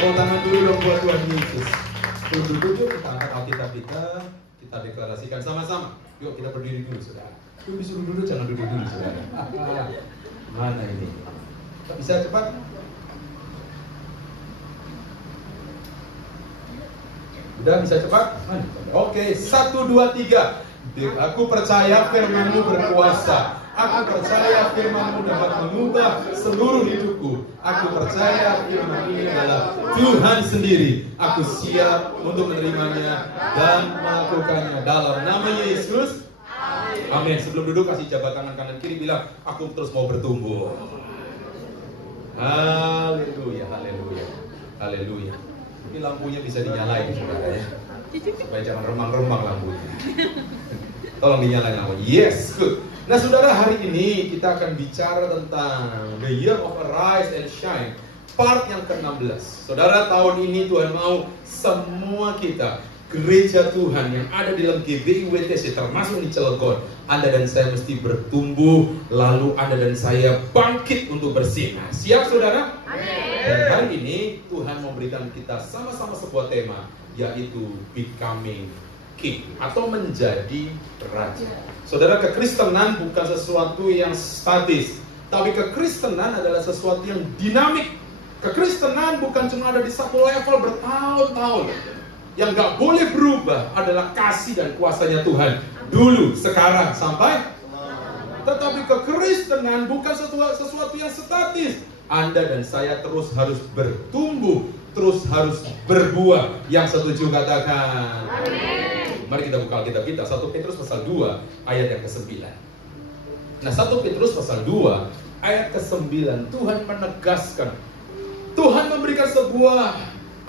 Tepuk tangan dulu dong buat Tuhan Yesus. Duduk, kita angkat Alkitab kita deklarasikan sama-sama. Yuk kita berdiri dulu, saudara. Yuk disuruh duduk, jangan duduk dulu, saudara. Mana ini? Bisa cepat? Udah bisa cepat? Oke, 1, 2, 3. Aku percaya firman-Mu berkuasa. Aku percaya firman-Mu dapat mengubah seluruh hidupku. Aku percaya firman ini adalah Tuhan sendiri. Aku siap untuk menerimanya dan melakukannya dalam nama Yesus. Amin. Sebelum duduk kasih jabat tangan kanan kiri, bilang aku terus mau bertumbuh. Haleluya, haleluya, haleluya. Ini lampunya bisa dinyalain, saudara ya, supaya jangan remang-remang lampunya. Tolong dinyalain lampunya. Yes, good. Nah saudara, hari ini kita akan bicara tentang The Year of Arise and Shine, part yang ke-16. Saudara, tahun ini Tuhan mau semua kita, gereja Tuhan yang ada di dalam GBI WTC, termasuk di Cilegon, Anda dan saya mesti bertumbuh, lalu Anda dan saya bangkit untuk bersinar. Siap saudara? Amin. Dan hari ini Tuhan memberikan kita sama-sama sebuah tema, yaitu Becoming King, atau menjadi raja. Saudara, kekristenan bukan sesuatu yang statis, tapi kekristenan adalah sesuatu yang dinamik. Kekristenan bukan cuma ada di satu level bertahun-tahun. Yang gak boleh berubah adalah kasih dan kuasanya Tuhan, dulu, sekarang, sampai. Tetapi kekristenan bukan sesuatu yang statis. Anda dan saya terus harus bertumbuh, terus harus berbuah. Yang setuju katakan amin. Mari kita buka Alkitab kita, 1 Petrus pasal 2 ayat yang ke-9. Nah, 1 Petrus pasal 2 ayat ke-9, Tuhan menegaskan, Tuhan memberikan sebuah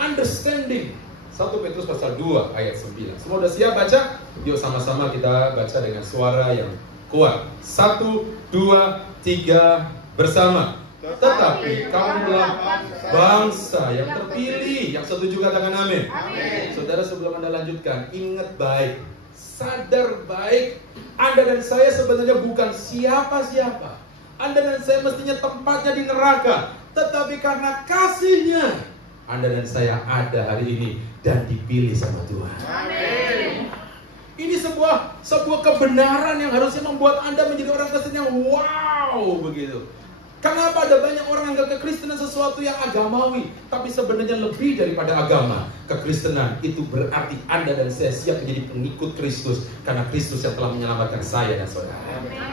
understanding. 1 Petrus pasal 2 ayat 9. Semua sudah siap baca? Yuk sama-sama kita baca dengan suara yang kuat. 1, 2, 3 bersama. Tetapi kaumlah bangsa yang terpilih. Yang setuju katakan amin. Amin. Saudara, sebelum Anda lanjutkan, ingat baik, sadar baik, Anda dan saya sebenarnya bukan siapa-siapa. Anda dan saya mestinya tempatnya di neraka, tetapi karena kasihnya Anda dan saya ada hari ini dan dipilih sama Tuhan. Amin. Ini sebuah kebenaran yang harusnya membuat Anda menjadi orang Kristen yang wow begitu. Kenapa ada banyak orang yang anggap kekristenan sesuatu yang agamawi, tapi sebenarnya lebih daripada agama. Kekristenan itu berarti Anda dan saya siap menjadi pengikut Kristus, karena Kristus yang telah menyelamatkan saya dan saudara.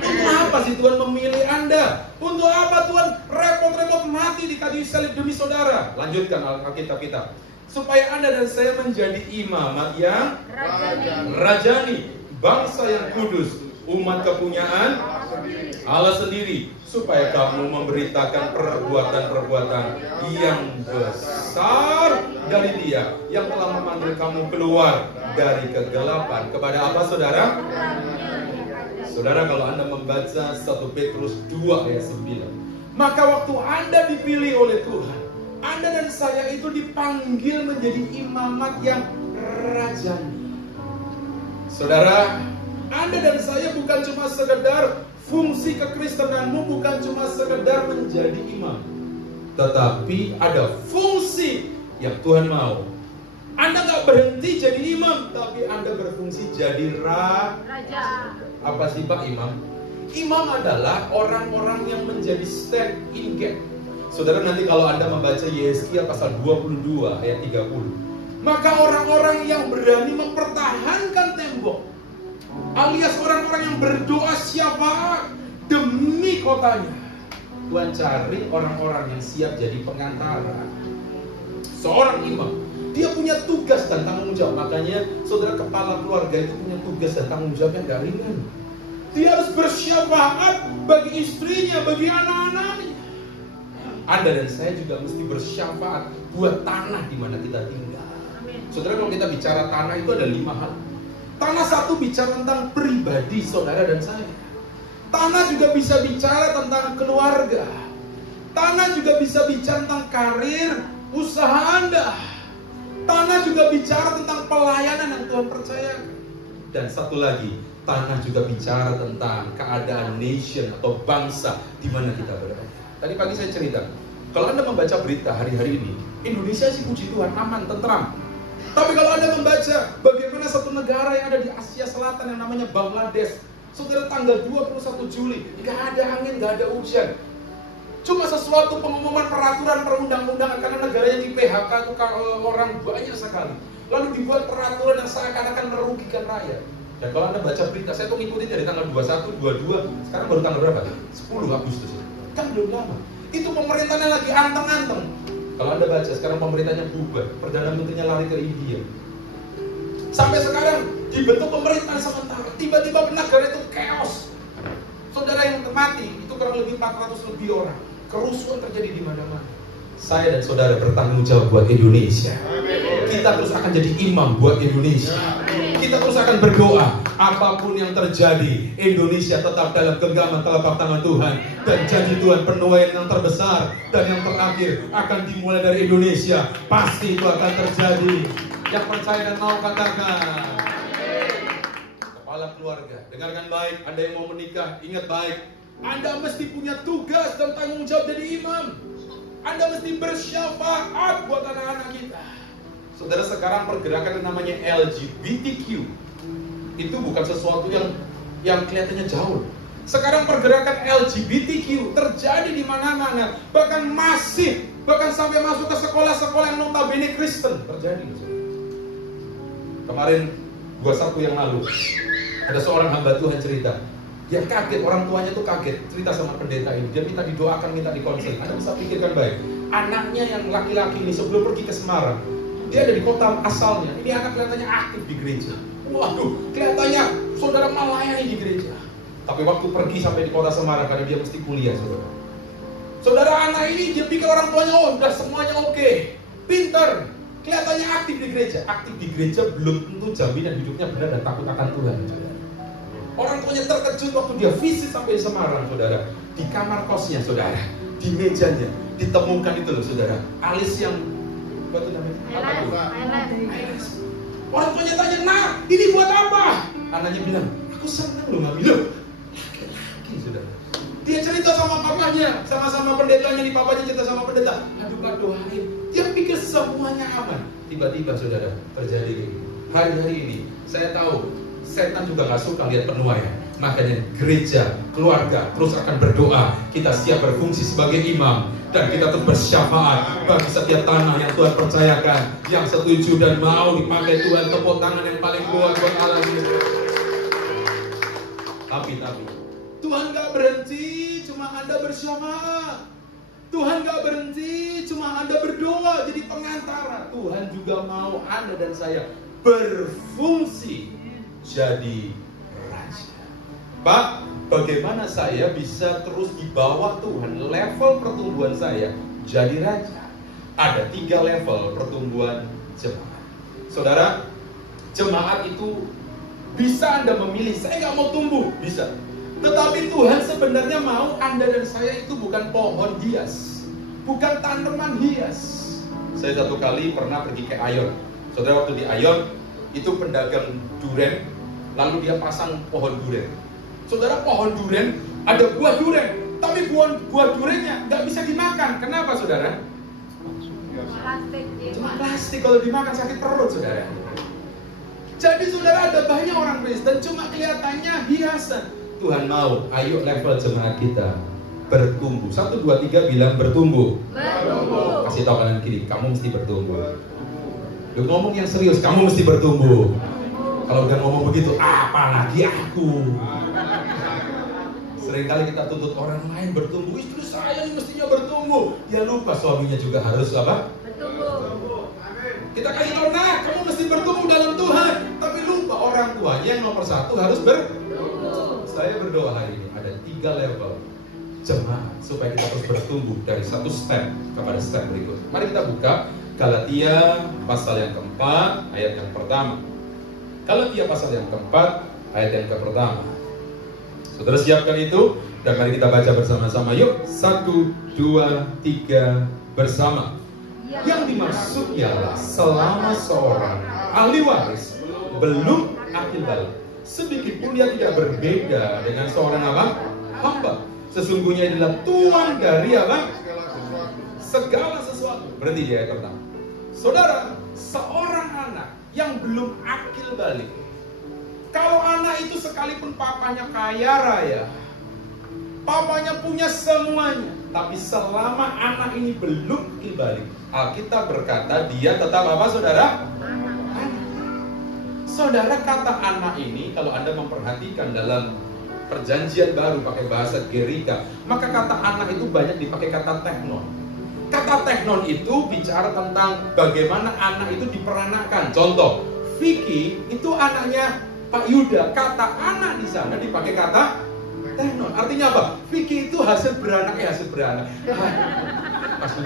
Kenapa sih Tuhan memilih Anda? Untuk apa Tuhan repot-repot mati di kayu salib demi saudara? Lanjutkan Alkitab kita. Supaya Anda dan saya menjadi imamat yang rajani, bangsa yang kudus, umat kepunyaan Allah sendiri, supaya kamu memberitakan perbuatan-perbuatan yang besar dari Dia yang telah memanggil kamu keluar dari kegelapan kepada apa, saudara? Saudara, kalau Anda membaca 1 Petrus 2 ayat 9, maka waktu Anda dipilih oleh Tuhan, Anda dan saya itu dipanggil menjadi imamat yang rajani. Saudara, Anda dan saya bukan cuma sekedar fungsi kekristenanmu, bukan cuma sekedar menjadi imam, tetapi ada fungsi yang Tuhan mau. Anda gak berhenti jadi imam, tapi Anda berfungsi jadi raja. Apa sih Pak imam? Imam adalah orang-orang yang menjadi stand in gap. Saudara, nanti kalau Anda membaca Yesaya pasal 22 ayat 30, maka orang-orang yang berani mempertahankan tembok, alias orang-orang yang berdoa syafaat demi kotanya. Tuhan cari orang-orang yang siap jadi pengantara. Seorang imam, dia punya tugas dan tanggung jawab. Makanya saudara, kepala keluarga itu punya tugas dan tanggung jawab yang gak ringan. Dia harus bersyafaat bagi istrinya, bagi anak-anaknya. Anda dan saya juga mesti bersyafaat buat tanah di mana kita tinggal. Saudara, kalau kita bicara tanah itu ada 5 hal. Tanah satu bicara tentang pribadi saudara dan saya. Tanah juga bisa bicara tentang keluarga. Tanah juga bisa bicara tentang karir, usaha Anda. Tanah juga bicara tentang pelayanan yang Tuhan percayakan. Dan satu lagi, tanah juga bicara tentang keadaan nation atau bangsa di mana kita berada. Tadi pagi saya cerita, Kalau Anda membaca berita hari-hari ini, Indonesia sih puji Tuhan aman, tentram. Tapi kalau Anda membaca bagaimana satu negara yang ada di Asia Selatan yang namanya Bangladesh, saudara, tanggal 21 Juli, nggak ada angin, nggak ada hujan. Cuma sesuatu pengumuman peraturan perundang-undangan karena negaranya di PHK itu orang banyak sekali. Lalu dibuat peraturan yang seakan-akan merugikan rakyat. Dan kalau Anda baca berita, saya tuh ngikutin dari tanggal 21, 22, sekarang baru tanggal berapa? 10 Agustus. Kan belum lama. Itu pemerintahnya lagi anteng-anteng. Kalau Anda baca, sekarang pemerintahnya bubar. Perdana Menterinya lari ke India. Sampai sekarang dibentuk pemerintahan sementara. Tiba-tiba negara itu chaos. Saudara yang mati, itu kurang lebih 400 lebih orang. Kerusuhan terjadi di mana-mana. Saya dan saudara bertanggung jawab buat Indonesia. Kita terus akan jadi imam buat Indonesia. Kita terus akan berdoa, apapun yang terjadi, Indonesia tetap dalam genggaman telapak tangan Tuhan. Dan janji Tuhan, penuaian yang terbesar dan yang terakhir akan dimulai dari Indonesia. Pasti itu akan terjadi. Yang percaya dan mau katakan. Kepala keluarga, dengarkan baik. Anda yang mau menikah, ingat baik. Anda mesti punya tugas dan tanggung jawab jadi imam. Anda mesti bersyafaat buat anak-anak kita. Saudara, sekarang pergerakan yang namanya LGBTQ itu bukan sesuatu yang kelihatannya jauh. Sekarang pergerakan LGBTQ terjadi di mana-mana, bahkan masif, bahkan sampai masuk ke sekolah-sekolah yang notabene Kristen terjadi. Kemarin 21 yang lalu ada seorang hamba Tuhan cerita, dia kaget, orang tuanya tuh kaget, cerita sama pendeta ini, dia minta didoakan, minta dikonseling. Anda bisa pikirkan baik, anaknya yang laki-laki ini sebelum pergi ke Semarang, dia ada di kota asalnya, ini anak kelihatannya aktif di gereja. Waduh, kelihatannya saudara melayani di gereja. Tapi waktu pergi sampai di kota Semarang, karena dia mesti kuliah, saudara. Saudara, anak ini dia pikir orang tuanya, oh udah semuanya oke, pintar, kelihatannya aktif di gereja. Aktif di gereja belum tentu jaminan hidupnya benar dan takut akan Tuhan. Orang tuanya terkejut waktu dia visit sampai di Semarang, saudara. Di kamar kosnya, saudara, di mejanya ditemukan itu loh, saudara, alis yang apa itu namanya? Alis. Orang tuanya tanya, nah ini buat apa? Anaknya bilang, aku senang loh ngambil. Laki-laki, saudara. Dia cerita sama papanya, sama-sama pendetanya, nih papanya cerita sama pendeta. Aduh Pak, doain. Dia pikir semuanya aman. Tiba-tiba, saudara, terjadi ini. Hari-hari ini, saya tahu setan juga gak suka lihat penuaian. Makanya gereja, keluarga terus akan berdoa. Kita siap berfungsi sebagai imam. Dan kita terus bersyafaat bagi setiap tanah yang Tuhan percayakan. Yang setuju dan mau dipakai Tuhan, tepuk tangan yang paling kuat buat Allah ini. Tapi Tuhan gak berhenti cuma Anda bersyafaat. Tuhan gak berhenti cuma Anda berdoa jadi pengantara. Tuhan juga mau Anda dan saya berfungsi jadi raja. Pak, bagaimana saya bisa terus di bawah Tuhan, level pertumbuhan saya jadi raja? Ada 3 level pertumbuhan jemaat. Saudara, jemaat itu bisa Anda memilih, saya nggak mau tumbuh, bisa. Tetapi Tuhan sebenarnya mau Anda dan saya itu bukan pohon hias, bukan tanaman hias. Saya satu kali pernah pergi ke Ayon. Saudara, waktu di Ayon itu pedagang durian, lalu dia pasang pohon durian. Saudara, pohon durian, ada buah durian, tapi buah duriannya nggak bisa dimakan. Kenapa, saudara? Cuma plastik, kalau dimakan sakit perut, saudara. Jadi, saudara, ada banyak orang Kristen cuma kelihatannya hiasan. Tuhan mau, ayo level jemaat kita bertumbuh. 1, 2, 3 bilang bertumbuh. Bertumbuh. Kasih tahu kanan kiri, kamu mesti bertumbuh. Lu ngomong yang serius, kamu mesti bertumbuh. Kalau udah ngomong begitu, apalagi aku. Seringkali kita tuntut orang lain bertumbuh. Istri saya ini mestinya bertumbuh. Dia lupa suaminya juga harus apa? Bertumbuh. Kita kasih tahu, nah kamu mesti bertumbuh dalam Tuhan. Tapi lupa orang tuanya yang nomor 1 harus bertumbuh. Saya berdoa hari ini ada 3 level jemaat supaya kita terus bertumbuh dari satu step kepada step berikut. Mari kita buka Galatia pasal yang keempat ayat yang pertama. Galatia pasal yang keempat ayat yang pertama. Saudara siapkan itu dan mari kita baca bersama-sama. Yuk, 1, 2, 3 bersama. Yang dimaksud ialah selama seorang ahli waris belum akil balik, sedikit pun dia tidak berbeda dengan seorang apa? Hamba. Sesungguhnya adalah tuan dari apa? segala sesuatu. Berhenti di ayat pertama. Saudara, seorang anak yang belum akil balik, kalau anak itu sekalipun papanya kaya raya, papanya punya semuanya, tapi selama anak ini belum akil balik, Alkitab berkata dia tetap apa, saudara? Saudara, kata anak ini kalau Anda memperhatikan dalam Perjanjian Baru pakai bahasa Gerika, maka kata anak itu banyak dipakai kata teknon. Kata teknon itu bicara tentang bagaimana anak itu diperanakan. Contoh, Vicky itu anaknya Pak Yuda. Kata anak di sana dipakai kata teknon. Artinya apa? Vicky itu hasil beranak. Hasil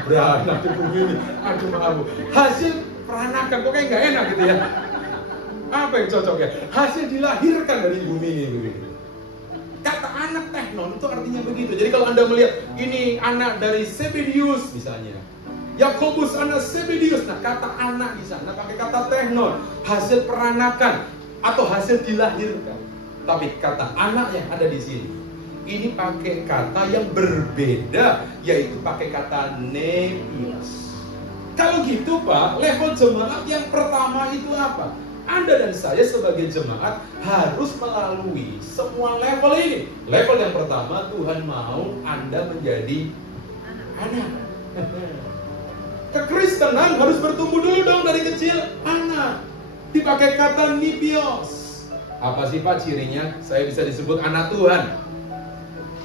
beranak di bumi ini. Aduh maaf. Hasil peranakan, kok kayak nggak enak gitu ya. Apa yang cocok ya? Hasil dilahirkan dari bumi ini. Kata anak teknon itu artinya begitu. Jadi kalau Anda melihat ini anak dari Zebedius misalnya, Yakobus anak Zebedius, nah kata anak di sana pakai kata teknon, hasil peranakan atau hasil dilahirkan. Tapi kata anak yang ada di sini, ini pakai kata yang berbeda, yaitu pakai kata nepios. Kalau gitu Pak, level jemaat yang pertama itu apa? Anda dan saya sebagai jemaat harus melalui semua level ini. Level yang pertama, Tuhan mau Anda menjadi anak. Kekristenan harus bertumbuh dulu dong dari kecil, anak. Dipakai kata nipios. Apa sih Pak cirinya? Saya bisa disebut anak Tuhan.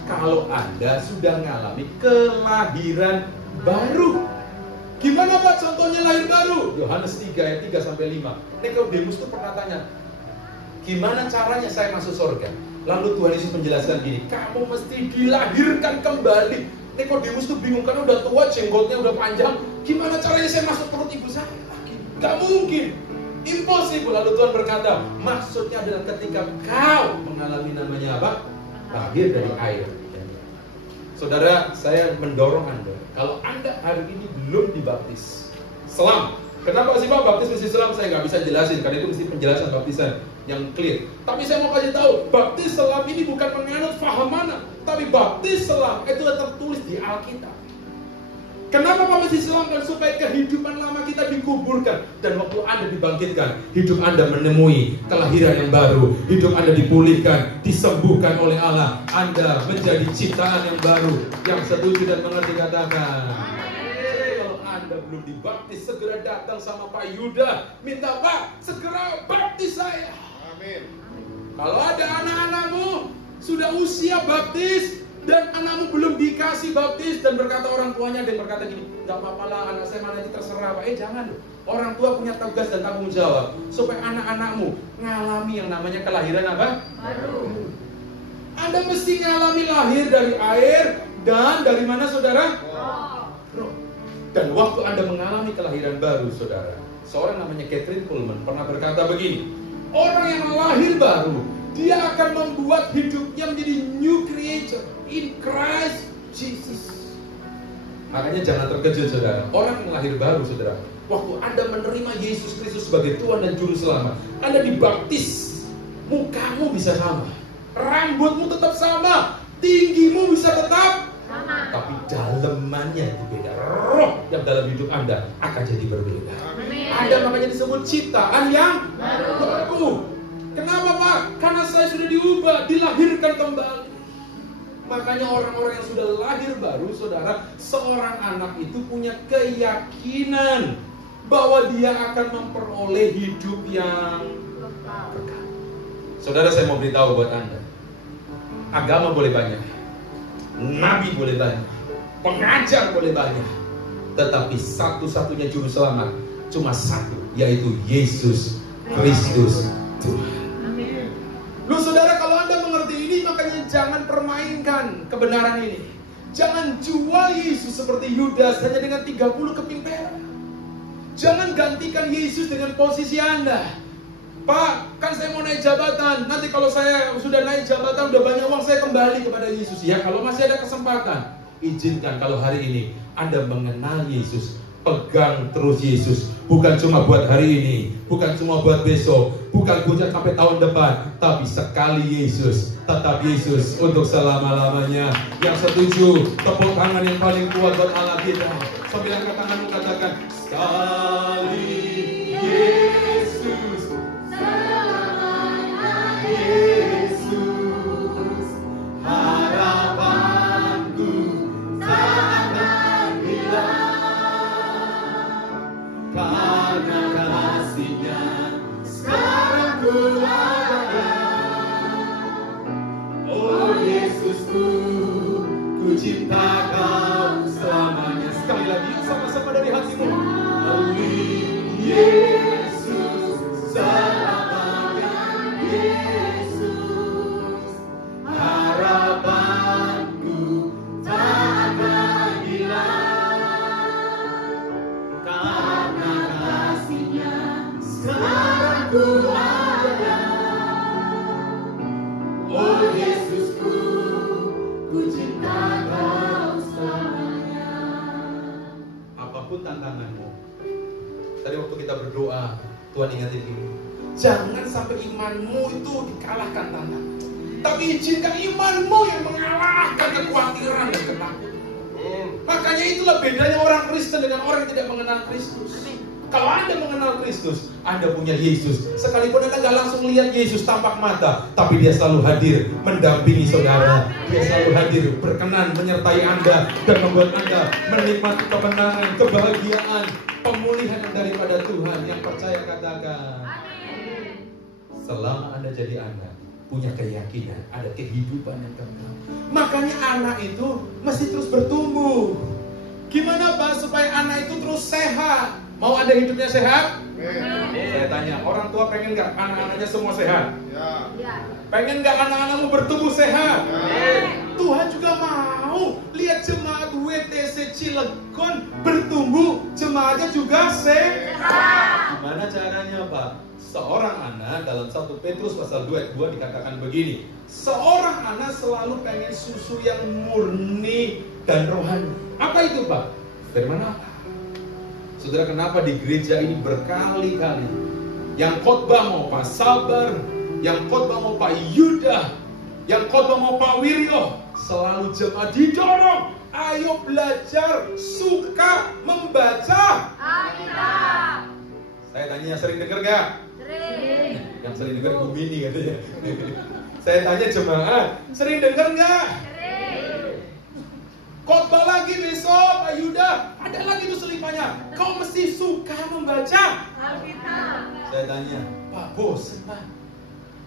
Kalau Anda sudah mengalami kelahiran baru. Gimana Pak contohnya lahir baru? Yohanes 3 ayat 3-5. Nikodemus tuh pernah tanya, gimana caranya saya masuk surga? Lalu Tuhan Yesus menjelaskan gini, kamu mesti dilahirkan kembali. Nikodemus tuh bingung karena udah tua, jenggotnya udah panjang. Gimana caranya saya masuk perut ibu saya? Gak mungkin, impossible. Lalu Tuhan berkata, maksudnya adalah ketika kau mengalami namanya apa? Lahir dari air. Saudara, saya mendorong Anda, kalau Anda hari ini belum dibaptis selam. Kenapa sih Pak baptis mesti selam? Saya nggak bisa jelasin, karena itu mesti penjelasan baptisan yang clear. Tapi saya mau kasih tahu, baptis selam ini bukan menganut faham mana, tapi baptis selam itu tertulis di Alkitab. Kenapa Pak mesti selam? Dan supaya kehidupan lama kita dikuburkan, dan waktu Anda dibangkitkan, hidup Anda menemui kelahiran yang baru, hidup Anda dipulihkan, disembuhkan oleh Allah. Anda menjadi ciptaan yang baru. Yang setuju dan mengerti katakan. Kalau Anda belum dibaptis, segera datang sama Pak Yuda, minta Pak segera baptis saya. Amin. Kalau ada anak-anakmu sudah usia baptis dan anakmu belum dikasih baptis dan berkata orang tuanya, dan berkata gini, nggak apa-apa lah anak saya mana nanti terserah Pak. Jangan. Orang tua punya tugas dan tanggung jawab supaya anak-anakmu ngalami yang namanya kelahiran apa? Baru. Anda mesti ngalami lahir dari air dan dari mana saudara? Roh. Dan waktu Anda mengalami kelahiran baru saudara, seorang namanya Catherine Kuhlman pernah berkata begini, orang yang lahir baru, dia akan membuat hidupnya menjadi new creature in Christ Jesus. Makanya jangan terkejut saudara, orang yang lahir baru saudara, waktu Anda menerima Yesus Kristus sebagai Tuhan dan Juru Selamat, Anda dibaptis, mukamu bisa sama, rambutmu tetap sama, tinggimu bisa tetap sama, tapi dalemannya beda. Roh yang dalam hidup Anda akan jadi berbeda. Amin. Anda makanya disebut ciptaan yang baru. Kenapa Pak? Karena saya sudah diubah, dilahirkan kembali. Makanya orang-orang yang sudah lahir baru, saudara, seorang anak itu punya keyakinan bahwa dia akan memperoleh hidup yang kekal. Saudara, saya mau beritahu buat Anda, agama boleh banyak, nabi boleh banyak, pengajar boleh banyak, tetapi satu-satunya juru selamat cuma satu, yaitu Yesus Kristus Tuhan. Lu saudara, kalau Anda mengerti ini, makanya jangan permainkan kebenaran ini. Jangan jual Yesus seperti Yudas hanya dengan 30 keping perak. Jangan gantikan Yesus dengan posisi Anda. Pak, kan saya mau naik jabatan. Nanti kalau saya sudah naik jabatan, udah banyak uang, saya kembali kepada Yesus. Ya, kalau masih ada kesempatan, izinkan kalau hari ini Anda mengenal Yesus, Pegang terus Yesus. Bukan cuma buat hari ini, bukan cuma buat besok, bukan buat sampai tahun depan, tapi sekali Yesus, tetap Yesus untuk selama-lamanya. Yang setuju, tepuk tangan yang paling kuat buat Allah kita. Sambil angkat tanganmu katakan, sekali Yesus, selamanya Yesus, harapanku takkan hilang. Karena kasih-Nya sekarang ku ada. Oh Yesusku, ku cinta Kau selamanya. Sekali lagi sama-sama dari hatimu. Oh Yesus, selamanya Yesus, harapanku takkan hilang. Sekarang ku ada. Oh Yesusku, ku cinta Kau selamanya. Apapun tantanganmu, tadi waktu kita berdoa, Tuhan ingatin ini, jangan sampai imanmu itu dikalahkan tantangan, tapi izinkan imanmu yang mengalahkan kekhawatiran dan ketakutan. Makanya itulah bedanya orang Kristen dengan orang yang tidak mengenal Kristus. Kalau Anda mengenal Kristus, Anda punya Yesus. Sekalipun Anda gak langsung lihat Yesus tampak mata, tapi Dia selalu hadir mendampingi saudara. Dia selalu hadir, berkenan menyertai Anda dan membuat Anda menikmati kemenangan, kebahagiaan, pemulihan daripada Tuhan. Yang percaya katakan, selama Anda jadi anak, punya keyakinan, ada kehidupan yang kekal. Makanya anak itu mesti terus bertumbuh. Gimana Pak supaya anak itu terus sehat? Mau Anda hidupnya sehat? Saya tanya, orang tua pengen nggak anak-anaknya semua sehat? Ya. Pengen nggak anak-anakmu bertumbuh sehat? Ya. Tuhan juga mau lihat jemaat WTC Cilegon bertumbuh, jemaatnya juga sehat. Gimana caranya Pak? Seorang anak dalam 1 Petrus pasal 2 ayat 2 dikatakan begini, seorang anak selalu pengen susu yang murni dan rohani. Apa itu Pak? Firman Allah. Saudara, kenapa di gereja ini berkali-kali yang khotbah mau Pak Sabar, yang khotbah mau Pak Yuda, yang khotbah mau Pak Wiryo, selalu jemaat didorong, ayo belajar, suka membaca Alkitab. Saya tanya, sering dengar gak? Sering. Yang sering dengar Ibu Mini katanya. Saya tanya jemaat, sering dengar gak? Khotbah lagi besok, Pak Yuda, ada lagi tuh selipannya. Kau mesti suka membaca Alkitab. Saya tanya, Pak, bosen Pak.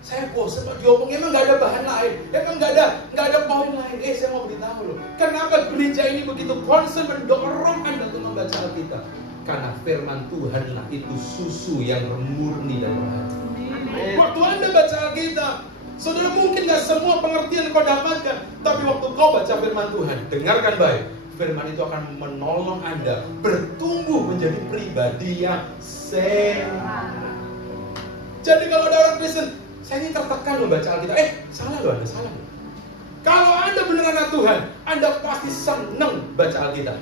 Saya bosen Pak, diomong emang gak ada bahan lain, emang gak ada poin lain. Saya mau beritahu loh, kenapa gereja ini begitu concern mendorong Anda untuk membaca Alkitab? Karena firman Tuhan lah itu susu yang murni dan rohani. Waktu Anda baca Alkitab, saudara mungkin gak semua pengertian kau dapatkan, tapi waktu kau baca firman Tuhan, dengarkan baik, firman itu akan menolong Anda bertumbuh menjadi pribadi yang sehat. Jadi kalau ada orang Kristen, saya ini tertekan membaca Alkitab, salah loh Anda, salah loh. Kalau Anda benar anak Tuhan, Anda pasti senang baca Alkitab.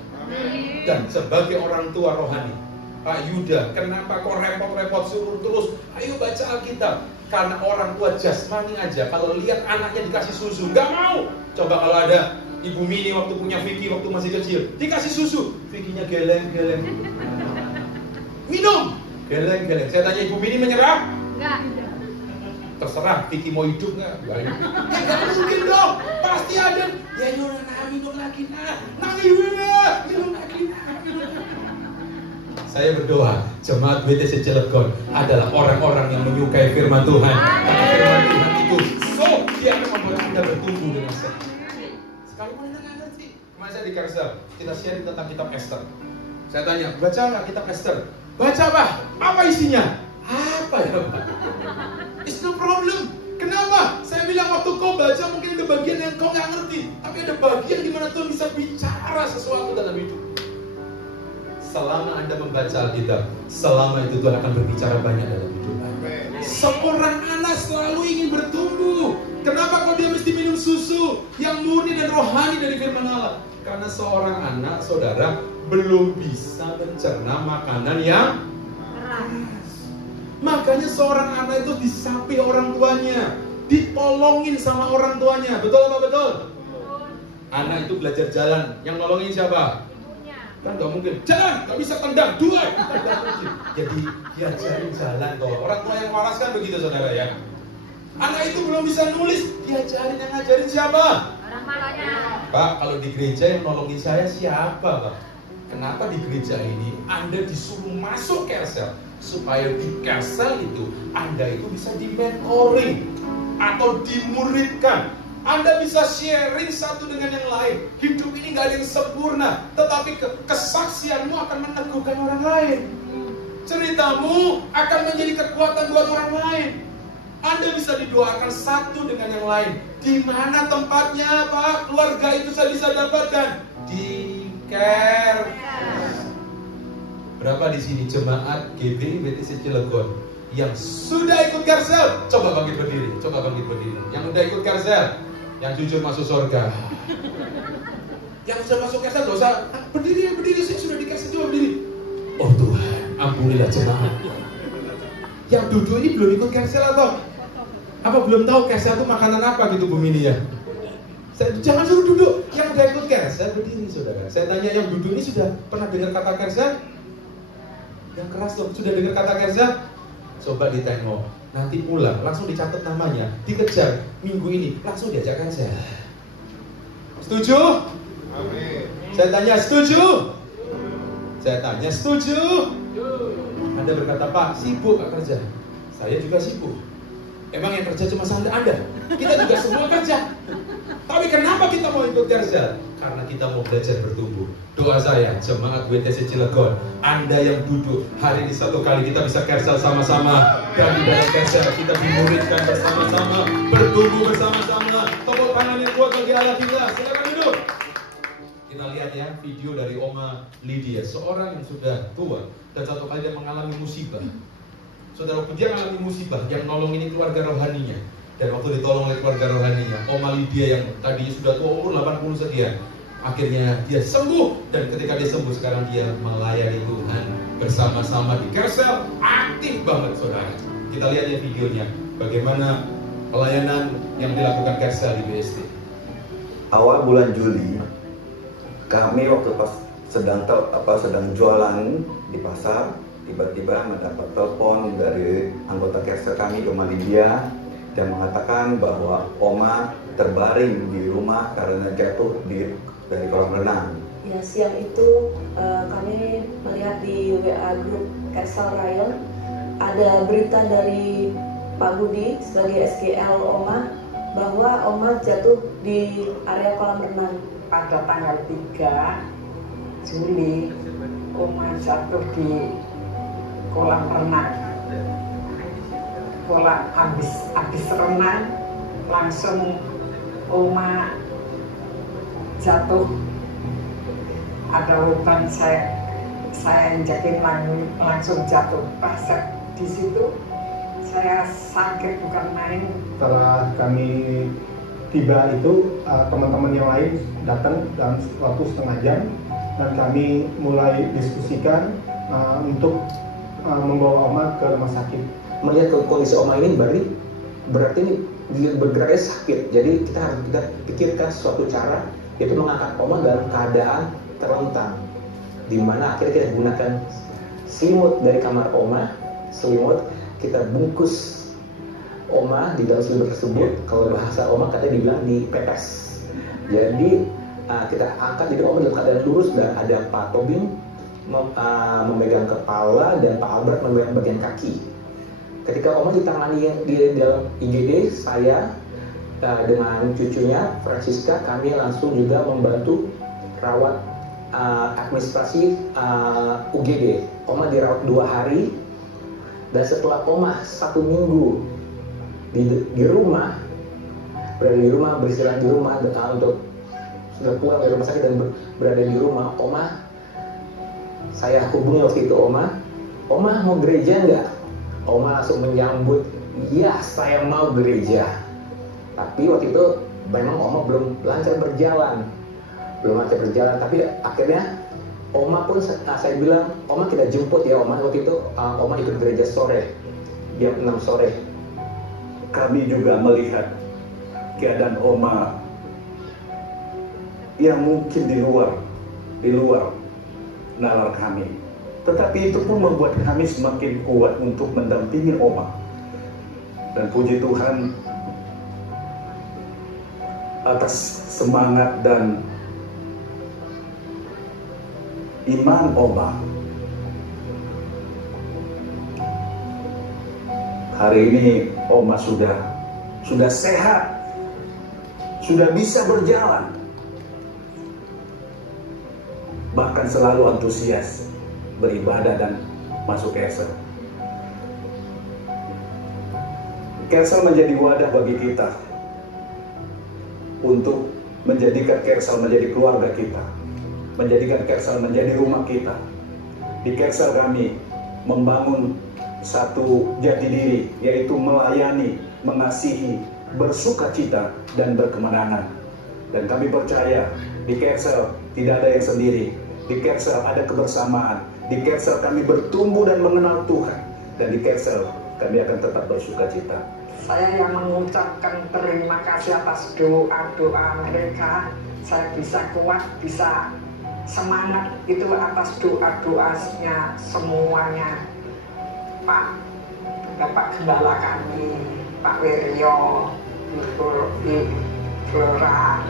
Dan sebagai orang tua rohani, Pak Yuda, kenapa kok repot-repot suruh terus, ayo baca Alkitab? Karena orang tua jasmani aja, kalau lihat anaknya dikasih susu, nggak mau. Coba kalau ada Ibu Mini waktu punya Vicky waktu masih kecil, dikasih susu, Vicky-nya geleng-geleng. Minum, geleng-geleng. Saya tanya Ibu Mini menyerah? Enggak. Terserah, Vicky mau hidup nggak? Nggak mungkin dong, pasti ada. Ya minum lagi minum lagi. Saya berdoa, jemaat WTC Cilegon adalah orang-orang yang menyukai firman Tuhan. Karena firman Tuhan itu dia akan membuat Anda bertumbuh dengan sehat. Sekalipun Anda nggak ngerti. Kemarin saya di Karsel, kita sharing tentang kitab Esther. Saya tanya, baca nggak kitab Esther? Baca Pak, apa isinya? Apa ya Pak? It's no problem. Kenapa? Saya bilang waktu kau baca mungkin ada bagian yang kau nggak ngerti, tapi ada bagian di mana Tuhan bisa bicara sesuatu dalam hidup. Selama Anda membaca Alkitab, selama itu Tuhan akan berbicara banyak dalam hidup Anda. Seorang anak selalu ingin bertumbuh. Kenapa kok dia mesti minum susu yang murni dan rohani dari firman Allah? Karena seorang anak, saudara, belum bisa mencerna makanan yang keras. Makanya seorang anak itu disapi orang tuanya, ditolongin sama orang tuanya. Betul apa betul? Anak itu belajar jalan, yang nolongin siapa? Ibunya. Kan gak mungkin, jalan, gak bisa tendang, dua. Jadi diajarin jalan toh. Orang tua yang waras kan begitu saudara ya. Anak itu belum bisa nulis, diajarin, yang ngajarin siapa? Orang tuanya. Pak, kalau di gereja yang nolongin saya siapa Pak? Kenapa di gereja ini Anda disuruh masuk Kersel? Supaya di Kersel itu Anda itu bisa di-mentoring atau dimuridkan. Anda bisa sharing satu dengan yang lain. Hidup ini gak ada yang sempurna, tetapi kesaksianmu akan meneguhkan orang lain. Ceritamu akan menjadi kekuatan buat orang lain. Anda bisa didoakan satu dengan yang lain. Di mana tempatnya Pak? Keluarga itu saya bisa dapatkan di Kersel. Berapa di sini jemaat GBI BTC Cilegon yang sudah ikut Kersel? Coba bangkit berdiri, coba bangkit berdiri. Yang sudah ikut Kersel, yang jujur masuk surga. Yang sudah masuk Kersel dosa, berdiri, saya sudah di Kersel juga berdiri. Oh Tuhan, ampunilah jemaat. Yang duduk ini belum ikut Kersel atau apa belum tahu Kersel itu makanan apa gitu Bu Mini ya? Jangan suruh duduk. Yang udah ikut Kersel berdiri saudara. Saya tanya yang duduk ini sudah pernah dengar kata Kersel? Yang keras loh, sudah dengar kata Kersel? Coba ditengok, nanti pulang langsung dicatat namanya, dikejar minggu ini langsung diajak Kersel. Setuju? Amin. Saya tanya setuju? Saya tanya setuju? Anda berkata Pak sibuk gak kerja? Saya juga sibuk. Emang yang kerja cuma Anda? Kita juga semua kerja. Tapi kenapa kita mau ikut Kersel? Karena kita mau belajar bertumbuh. Doa saya, jemaat WTC Cilegon, Anda yang duduk hari ini satu kali kita bisa Kersel sama-sama. Dan di dalam Kersel kita dimuridkan bersama-sama, bertumbuh bersama-sama. Tepuk tangan yang kuat bagi Allah kita. Silakan duduk. Kita lihat ya video dari Oma Lydia, seorang yang sudah tua dan satu kali dia mengalami musibah. Saudara, dia mengalami musibah yang nolong ini keluarga rohaninya. Dan waktu ditolong oleh keluarga rohaninya, Oma Lydia yang tadinya sudah tua umur 80 sekian, akhirnya dia sembuh. Dan ketika dia sembuh sekarang dia melayani Tuhan bersama-sama di Kersel. Aktif banget saudara. Kita lihat ya videonya, bagaimana pelayanan yang dilakukan Kersel di BSD. Awal bulan Juli, kami waktu pas sedang jualan di pasar, tiba-tiba mendapat telepon dari anggota Kersel kami, Oma Lydia, dan mengatakan bahwa Oma terbaring di rumah karena jatuh dari kolam renang. Ya, siang itu kami melihat di WA grup Kersel Rayon ada berita dari Pak Budi sebagai SGL Oma bahwa Oma jatuh di area kolam renang. Pada tanggal 3 Juli Oma jatuh di kolam renang. Habis renang langsung Oma jatuh, ada lubang, saya injakin langsung jatuh. Pas di situ saya sakit bukan main. Setelah kami tiba itu teman-teman yang lain datang dalam waktu setengah jam dan kami mulai diskusikan untuk membawa Oma ke rumah sakit. Melihat kondisi Oma ini berarti ini bergeraknya sakit. Jadi kita pikirkan suatu cara, yaitu mengangkat Oma dalam keadaan terlentang, di mana akhirnya kita gunakan selimut dari kamar Oma. Selimut kita bungkus Oma di dalam selimut tersebut. Kalau bahasa Oma katanya dibilang dipepes. Jadi kita angkat, jadi Oma dalam keadaan lurus, dan ada Pak Tobing memegang kepala dan Pak Albert memegang bagian kaki. Ketika Oma ditangani di dalam IGD, saya dengan cucunya Francisca, kami langsung juga membantu rawat administrasi UGD. Oma dirawat 2 hari, dan setelah Oma 1 minggu di rumah, berada di rumah, beristirahat di rumah untuk sudah pulang dari rumah sakit dan berada di rumah, saya hubungi waktu itu Oma mau gereja nggak? Oma langsung menyambut, ya saya mau gereja. Tapi waktu itu memang Oma belum lancar berjalan, tapi akhirnya Oma pun saya bilang, Oma kita jemput ya Oma. Waktu itu Oma ikut gereja sore, jam 6 sore. Kami juga melihat keadaan Oma yang mungkin di luar nalar kami. Tetapi itu pun membuat kami semakin kuat untuk mendampingi Oma. Dan puji Tuhan atas semangat dan iman Oma. Hari ini Oma sudah sehat, sudah bisa berjalan, bahkan selalu antusias beribadah dan masuk Kersel. Kersel menjadi wadah bagi kita untuk menjadikan Kersel menjadi keluarga kita, menjadikan Kersel menjadi rumah kita. Di Kersel kami membangun satu jati diri, yaitu melayani, mengasihi, bersukacita, dan berkemenangan. Dan kami percaya di Kersel tidak ada yang sendiri. Di Kersel ada kebersamaan. Di Kersel kami bertumbuh dan mengenal Tuhan. Dan di Kersel kami akan tetap bersukacita. Saya yang mengucapkan terima kasih atas doa-doa mereka. Saya bisa kuat, bisa semangat itu atas doa-doanya semuanya. Bapak Gembala kami, Pak Wiryo, Ibu Flora,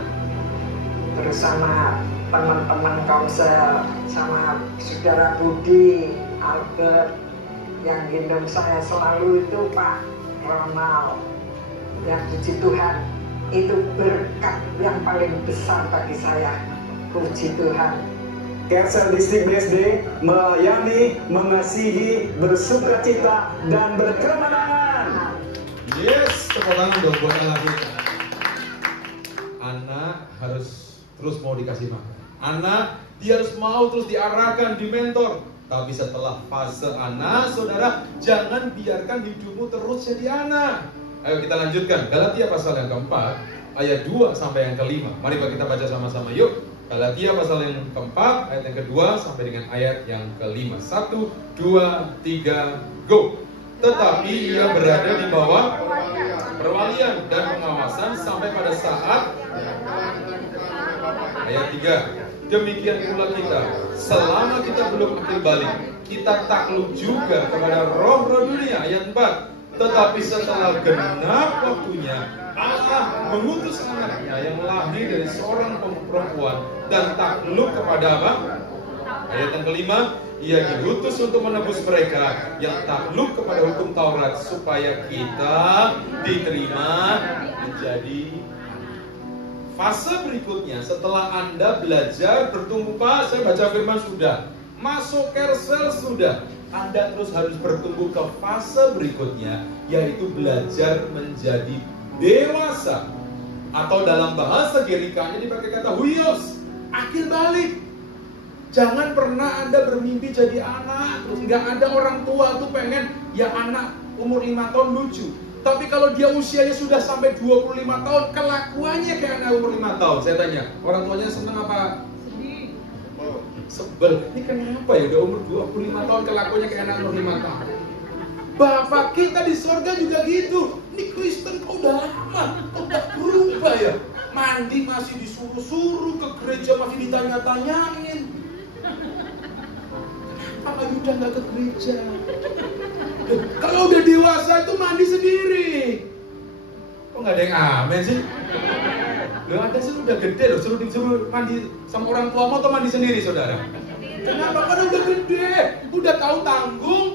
terus sama teman-teman Komsel, sama Saudara Budi, Albert, yang gendong saya selalu itu Pak Ronald. Yang puji Tuhan, itu berkat yang paling besar bagi saya. Puji Tuhan. Kersel Distrik BSD melayani, mengasihi, bersukacita, dan berkemenangan. Yes, tepuk tangan dong buat anak kita. Anak harus terus mau dikasih makan. Anak dia harus mau terus diarahkan, dimentor. Tapi setelah fase anak, saudara, jangan biarkan hidupmu terus jadi anak. Ayo kita lanjutkan. Galatia pasal yang keempat, ayat 2 sampai yang kelima. Mari kita baca sama-sama yuk. Galatia pasal yang keempat, ayat yang kedua sampai dengan ayat yang kelima. 1, 2, 3, go. Tetapi ia berada di bawah perwalian dan pengawasan sampai pada saat ayat 3. Demikian pula kita, selama kita belum akil balik, kita takluk juga kepada roh-roh dunia. Ayat 4. Tetapi setelah genap waktunya, Allah mengutus anaknya yang lahir dari seorang perempuan dan takluk kepada apa? Ayat yang kelima, ia diutus untuk menebus mereka yang takluk kepada hukum Taurat supaya kita diterima menjadi fase berikutnya. Setelah Anda belajar bertumbuh, Pak, saya baca firman sudah, masuk Kersel sudah, Anda terus harus bertumbuh ke fase berikutnya, yaitu belajar menjadi dewasa. Atau dalam bahasa Gerikanya dipakai kata huios, akil balik. Jangan pernah Anda bermimpi jadi anak, terus nggak ada orang tua tuh pengen ya anak umur 5 tahun lucu. Tapi kalau dia usianya sudah sampai 25 tahun, kelakuannya kayak anak umur 5 tahun. Saya tanya, orang tuanya seneng apa? Sedih. Sebel. Ini kenapa ya udah umur 25 tahun kelakuannya kayak anak umur 5 tahun? Bapak kita di surga juga gitu. Ini Kristen kok udah lama, kok udah berubah ya? Mandi masih disuruh-suruh, ke gereja masih ditanya-tanyain. Apa udah nggak ke gereja? Kalau udah dewasa itu mandi sendiri. Kok nggak ada yang amin sih? Loh ada sih udah gede loh, suruh mandi sama orang tua atau mandi sendiri saudara? Kenapa? Karena udah gede, udah tahu tanggung.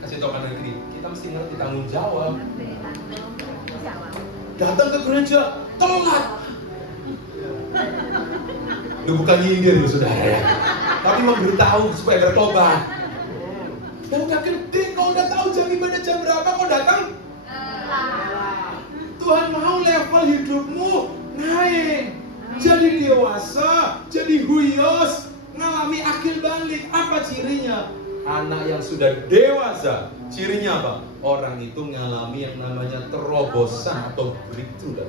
Kasih tau kanan kiri, kita mesti ngerti tanggung jawab. Datang ke gereja, telat. Lu bukan nyindir lu saudara ya, tapi memberitahu supaya bertobat. Yang udah gede, kau udah tahu jam ibadah jam berapa, kau datang? Tuhan mau level hidupmu naik, jadi dewasa, jadi huyos, ngalami akil balik. Apa cirinya? Anak yang sudah dewasa, cirinya apa? Orang itu ngalami yang namanya terobosan atau breakthrough.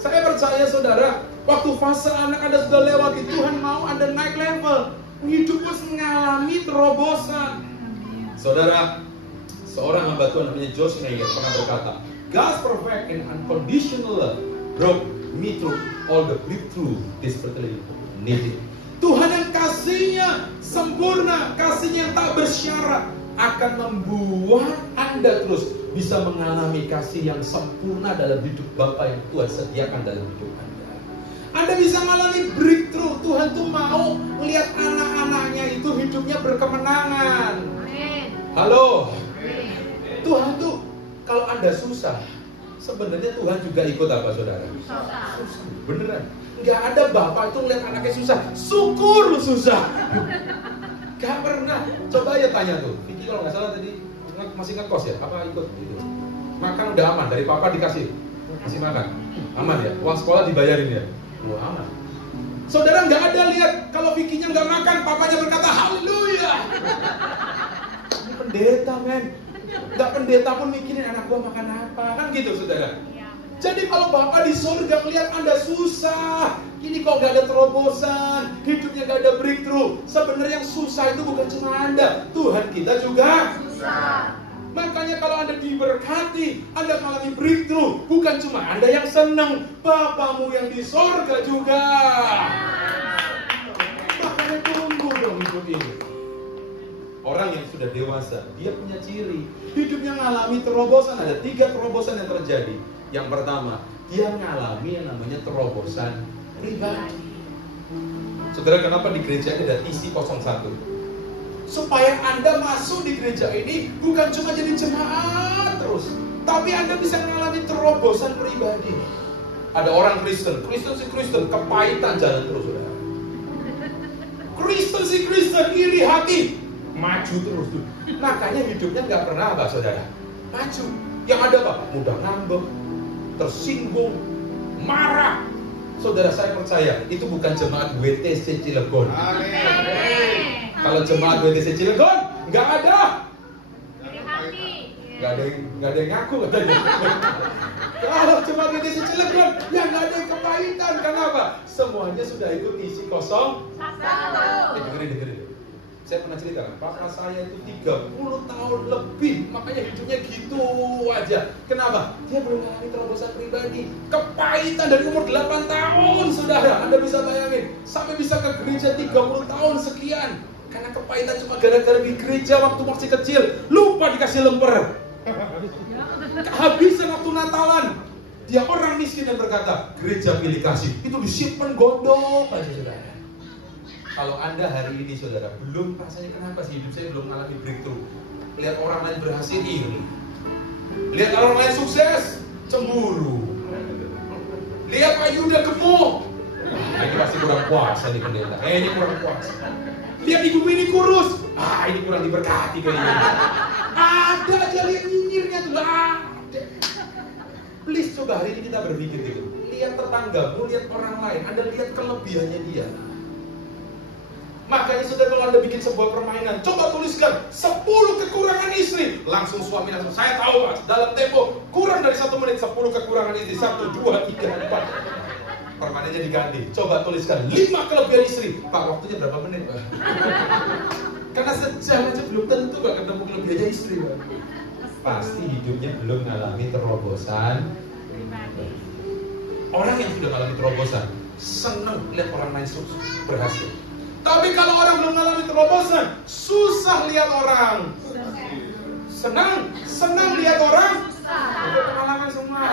Saya percaya saudara, Waktu fase anak Anda sudah lewati, Tuhan mau Anda naik level. Hidupmu mengalami terobosan. Saudara, seorang hamba Tuhan namanya Josh Meyer pernah berkata, God's perfect and unconditional love brought me through all the breakthrough desperately needed. Tuhan yang kasihnya sempurna, kasihnya yang tak bersyarat, akan membuat Anda terus bisa mengalami kasih yang sempurna dalam hidup Bapa yang Tuhan sediakan dalam hidup Anda. Anda bisa mengalami breakthrough. Tuhan tuh mau melihat anak-anaknya itu hidupnya berkemenangan. Halo. Tuhan tuh kalau Anda susah, sebenarnya Tuhan juga ikut apa saudara? Susah. Beneran. Nggak ada bapak itu melihat anaknya susah, syukur lu susah. Gak pernah. Coba aja tanya tuh, Vicky kalau nggak salah tadi masih ngekos ya? Apa ikut itu? Makan udah aman, dari papa dikasih, masih makan, aman ya? Uang sekolah dibayarin ya? Aman. Saudara nggak ada lihat kalau Vicky-nya nggak makan, papanya berkata haleluya. Ini pendeta men, nggak pendeta pun mikirin anak gua makan apa, kan gitu saudara. Jadi kalau Bapak di surga melihat Anda susah, ini kok gak ada terobosan, hidupnya gak ada breakthrough. Sebenarnya yang susah itu bukan cuma Anda, Tuhan kita juga susah. Makanya kalau Anda diberkati, Anda mengalami breakthrough, bukan cuma Anda yang senang, Bapamu yang di surga juga. Makanya tunggu dong hidup ini. Orang yang sudah dewasa, dia punya ciri, hidupnya mengalami terobosan. Ada 3 terobosan yang terjadi. Yang pertama, dia mengalami yang namanya terobosan pribadi. Saudara, kenapa di gereja ini ada isi 01? Supaya Anda masuk di gereja ini bukan cuma jadi jemaat terus, tapi Anda bisa mengalami terobosan pribadi. Ada orang Kristen, kepahitan jalan terus, saudara. Kristen, iri hati, maju terus tuh. Makanya hidupnya nggak pernah apa, saudara? Maju. Yang ada apa? Mudah ngambek, tersinggung, marah. Saudara, saya percaya itu bukan jemaat WTC Cilegon. Amin. Kalau jemaat WTC Cilegon nggak ada, nggak ada yang ngaku katanya. Kalau jemaat WTC Cilegon yang nggak ada yang kepahitan. Kenapa? Semuanya sudah ikut isi 01. Dengerin. Saya pernah cerita, papa saya itu 30 tahun lebih, makanya hidupnya gitu aja. Kenapa? Dia belum mengalami terobosan pribadi. Kepahitan dari umur 8 tahun, saudara. Anda bisa bayangin, sampai bisa ke gereja 30 tahun sekian. Karena kepahitan cuma gara-gara di gereja waktu masih kecil, lupa dikasih lemper. Kehabisan waktu Natalan. Dia orang miskin dan berkata, gereja pilih kasih. Itu disimpan gondok aja, saudara. Kalau Anda hari ini, saudara, belum rasanya kenapa sih hidup saya belum mengalami breakthrough? Lihat orang lain berhasil, iri. Lihat orang lain sukses, cemburu. Lihat Pak Yuda gemuk, ini pasti kurang puasa nih pendeta. Ini kurang puasa. Lihat ibu ini kurus, ini kurang diberkati kayaknya. Ada aja lihat nyinyirnya tuh, ada. Please coba hari ini kita berpikir gitu. Lihat tetanggamu, lihat orang lain, Anda lihat kelebihannya dia. Makanya saudara, kalau Anda bikin sebuah permainan, coba tuliskan 10 kekurangan istri. Langsung suami langsung, saya tahu Mas, dalam tempo kurang dari 1 menit 10 kekurangan istri. 1, 2, 3, 4. Permainannya diganti. Coba tuliskan 5 kelebihan istri. Pak, waktunya berapa menit Pak? Karena sejam aja belum tentu Pak ketemu kelebihannya istri Pak. Pasti hidupnya belum mengalami terobosan. Orang yang sudah mengalami terobosan senang lihat orang lain sukses, berhasil. Tapi kalau orang belum mengalami terobosan, susah lihat orang. Senang lihat orang. Itu pengalaman semua.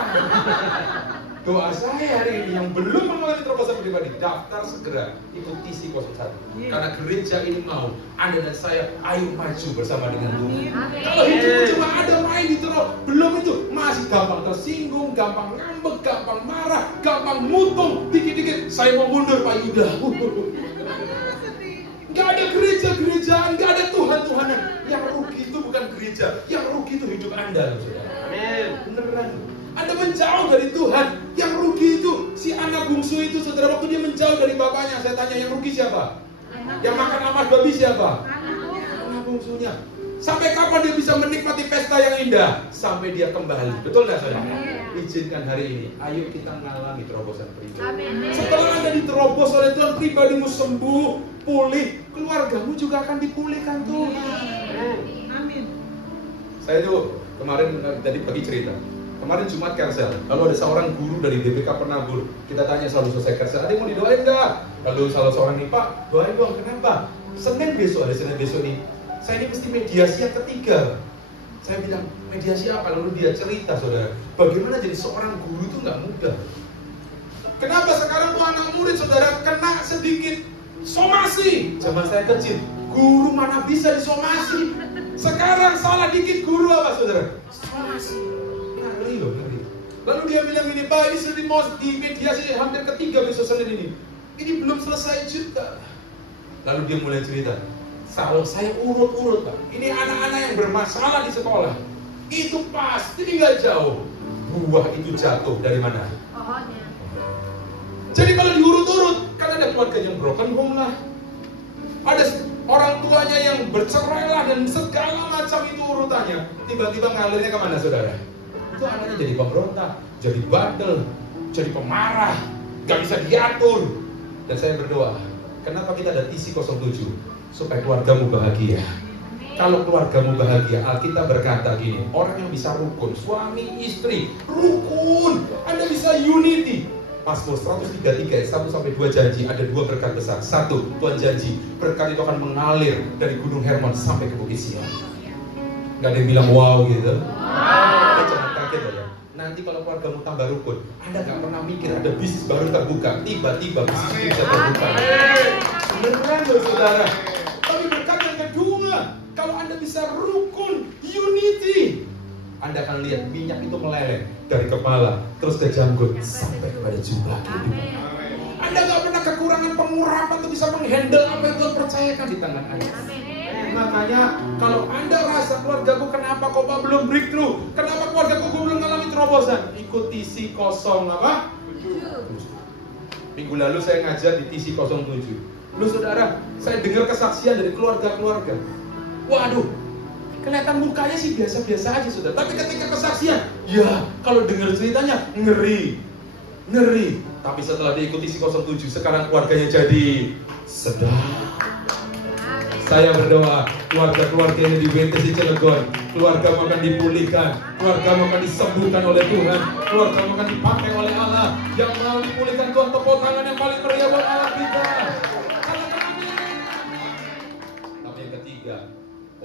Doa saya hari ini yang belum mengalami terobosan pribadi, daftar segera ikut isi 01. Karena gereja ini mau Anda dan saya ayo maju bersama dengan Tuhan. Kalau hidupmu cuma ada main di terus, belum itu masih gampang tersinggung, gampang ngambek, gampang marah, gampang mutung, dikit-dikit saya mau mundur Pak Yuda. Gak ada gereja-gerejaan, gak ada Tuhan-Tuhanan. Yang rugi itu bukan gereja, yang rugi itu hidup Anda, saudara. Amin. Beneran. Anda menjauh dari Tuhan. Yang rugi itu si anak bungsu itu, saudara, waktu dia menjauh dari bapaknya. Saya tanya, yang rugi siapa? Yang makan amas babi siapa? Anak bungsunya. Sampai kapan dia bisa menikmati pesta yang indah? Sampai dia kembali. Betul nggak, saudara? Izinkan hari ini, ayo kita mengalami terobosan pribadi. Setelah Anda diterobos oleh Tuhan, pribadimu sembuh, pulih, keluargamu juga akan dipulihkan Tuhan. Amin. Saya tuh kemarin tadi pagi cerita. Kemarin Jumat Kersel, lalu ada seorang guru dari BPK Penabur. Kita tanya selalu selesai Kersel, ada yang mau didoain nggak? Lalu salah seorang nih, Pak, doain dong. Kenapa? Senin besok nih. Saya ini mesti mediasi yang ketiga. Saya bilang, mediasi apa? Lalu dia cerita, saudara, bagaimana jadi seorang guru itu nggak mudah. Kenapa sekarang tuh anak murid, saudara, kena sedikit somasi? Zaman saya kecil, guru mana bisa disomasi? Sekarang salah dikit guru apa, saudara? Somasi. Ngeri loh, ngeri. Lalu dia bilang ini, Pak, ini sudah mau di mediasi hampir ketiga besok Senin ini. Ini belum selesai juga. Lalu dia mulai cerita, kalau saya urut-urut, Pak, ini anak-anak yang bermasalah di sekolah, itu pasti nggak jauh buah itu jatuh dari mana? Pohonnya. Jadi kalau diurut-urut, kan ada keluarga yang broken home lah, ada orang tuanya yang bercerai lah, dan segala macam itu urutannya. Tiba-tiba ngalirnya kemana, saudara? Itu anaknya jadi pemberontak, jadi bandel, jadi pemarah, nggak bisa diatur. Dan saya berdoa, kenapa kita ada TC 07? Supaya keluargamu bahagia. Kalau keluargamu bahagia, Alkitab berkata gini, orang yang bisa rukun, suami istri rukun, Anda bisa unity. Mazmur 133 ayat 1-2 janji, ada dua berkat besar. Satu, Tuhan janji berkat itu akan mengalir dari Gunung Hermon sampai ke Bukit Sion. Gak ada yang bilang wow gitu. Jangan kaget loh ya. Nanti kalau keluargamu tambah rukun, Anda gak pernah mikir ada bisnis baru terbuka, tiba-tiba bisnis bisa terbuka. Beneran loh, saudara. Tapi berkat yang kedua, kalau Anda bisa rukun, unity, Anda akan lihat minyak itu meleleh dari kepala terus ke janggut sampai kepada jubah kehidupan. Anda gak pernah kekurangan pengurapan untuk bisa menghandle apa yang Tuhan percayakan di tangan Anda. Makanya kalau Anda rasa keluargaku kenapa kok Pak belum breakthrough, kenapa keluargaku belum mengalami terobosan, ikuti TC 07. Minggu lalu saya ngajar di TC 07. Lu saudara, saya dengar kesaksian dari keluarga-keluarga. Waduh, kelihatan mukanya sih biasa-biasa aja, saudara. Tapi ketika kesaksian, ya kalau dengar ceritanya ngeri. Tapi setelah diikuti TC 07, sekarang keluarganya jadi sedang. Saya berdoa, keluarga-keluarga ini di WTC Cilegon, keluarga akan dipulihkan, keluarga akan disembuhkan oleh Tuhan, keluarga akan dipakai oleh Allah. Yang mau dipulihkan Tuhan, tepuk tangan yang paling meriah buat Allah kita. Tapi yang ketiga,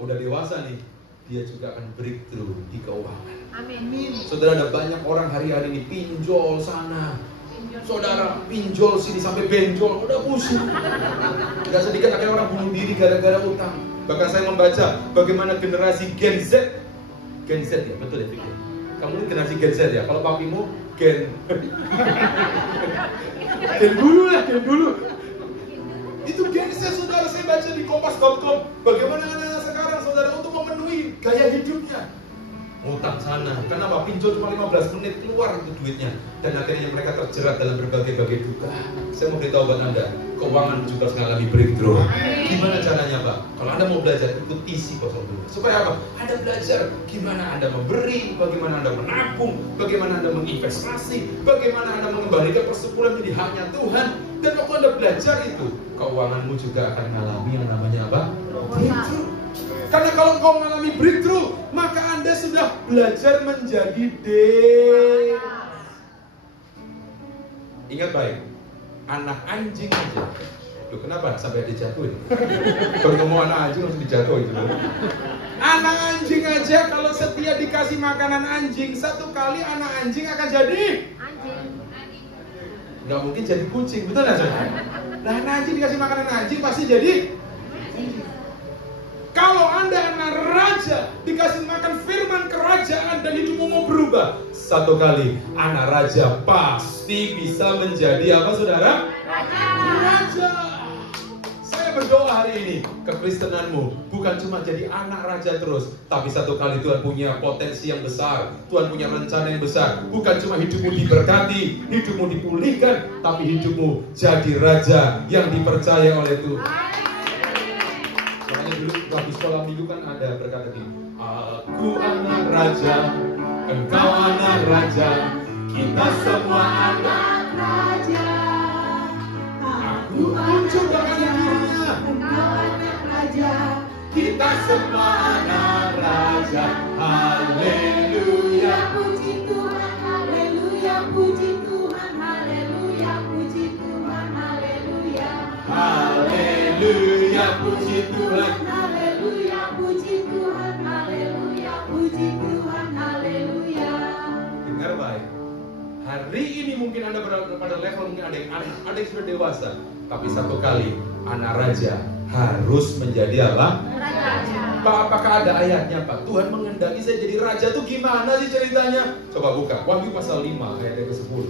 udah dewasa nih, dia juga akan breakthrough di keuangan. Amin. Saudara, ada banyak orang hari-hari ini pinjol sana, saudara, pinjol sini sampai benjol, udah pusing. Gak sedikit akhirnya orang bunuh diri gara-gara utang. Bahkan saya membaca bagaimana generasi Gen Z ya, betul ya Fikir? Kamu ini generasi Gen Z ya, kalau papimu Gen dulu. Itu Gen Z, saudara. Saya baca di kompas.com bagaimana anak-anak sekarang, saudara, untuk memenuhi gaya hidupnya utang sana. Kenapa? Pinjol cuma 15 menit keluar itu duitnya. Dan akhirnya mereka terjerat dalam berbagai duka. Saya mau beritahu buat Anda, keuangan juga harus mengalami breakthrough. Gimana caranya, Pak? Kalau Anda mau belajar, ikut TC 02. Supaya apa? Anda belajar gimana Anda memberi, bagaimana Anda menabung, bagaimana Anda menginvestasi, bagaimana Anda mengembalikan persepuluhan menjadi haknya Tuhan. Dan waktu Anda belajar itu, keuanganmu juga akan mengalami yang namanya apa? Breakthrough. Karena kalau kau mengalami breakthrough, maka Anda sudah belajar menjadi dewasa. Ingat baik, anak anjing aja. Loh, kenapa sampai dijatuhin? Kalau ngomong anak anjing langsung dijatuhin. Anak anjing aja kalau setia dikasih makanan anjing, satu kali anak anjing akan jadi Anjing. nggak mungkin jadi kucing, betul nggak saudara? Nah, anak anjing dikasih makanan anjing pasti jadi. Kalau Anda anak raja, dikasih makan firman kerajaan dan hidupmu mau berubah, satu kali anak raja pasti bisa menjadi apa, saudara? Raja. Saya berdoa hari ini, kekristenanmu bukan cuma jadi anak raja terus, tapi satu kali Tuhan punya potensi yang besar, Tuhan punya rencana yang besar. Bukan cuma hidupmu diberkati, hidupmu dipulihkan, tapi hidupmu jadi raja yang dipercaya oleh Tuhan. Dulu waktu sekolah minggu kan ada berkata gini, aku anak raja, Engkau anak raja, kita semua anak raja. Aku unjuk tangannya. Engkau anak raja. Kita semua anak raja. Haleluya. Puji Tuhan, haleluya. Puji Tuhan, haleluya. Puji Tuhan, haleluya. Haleluya, puji Tuhan. Haleluya, puji Tuhan, haleluya. Puji Tuhan, haleluya. Dengar baik. Hari ini mungkin Anda berada pada level, mungkin ada yang anak, ada yang sudah dewasa. Tapi satu kali, anak raja harus menjadi apa? Raja. Pak, apakah ada ayatnya, Pak? Tuhan mengendaki saya jadi raja tuh gimana sih ceritanya? Coba buka, Wahyu pasal 5 ayat yang ke-10.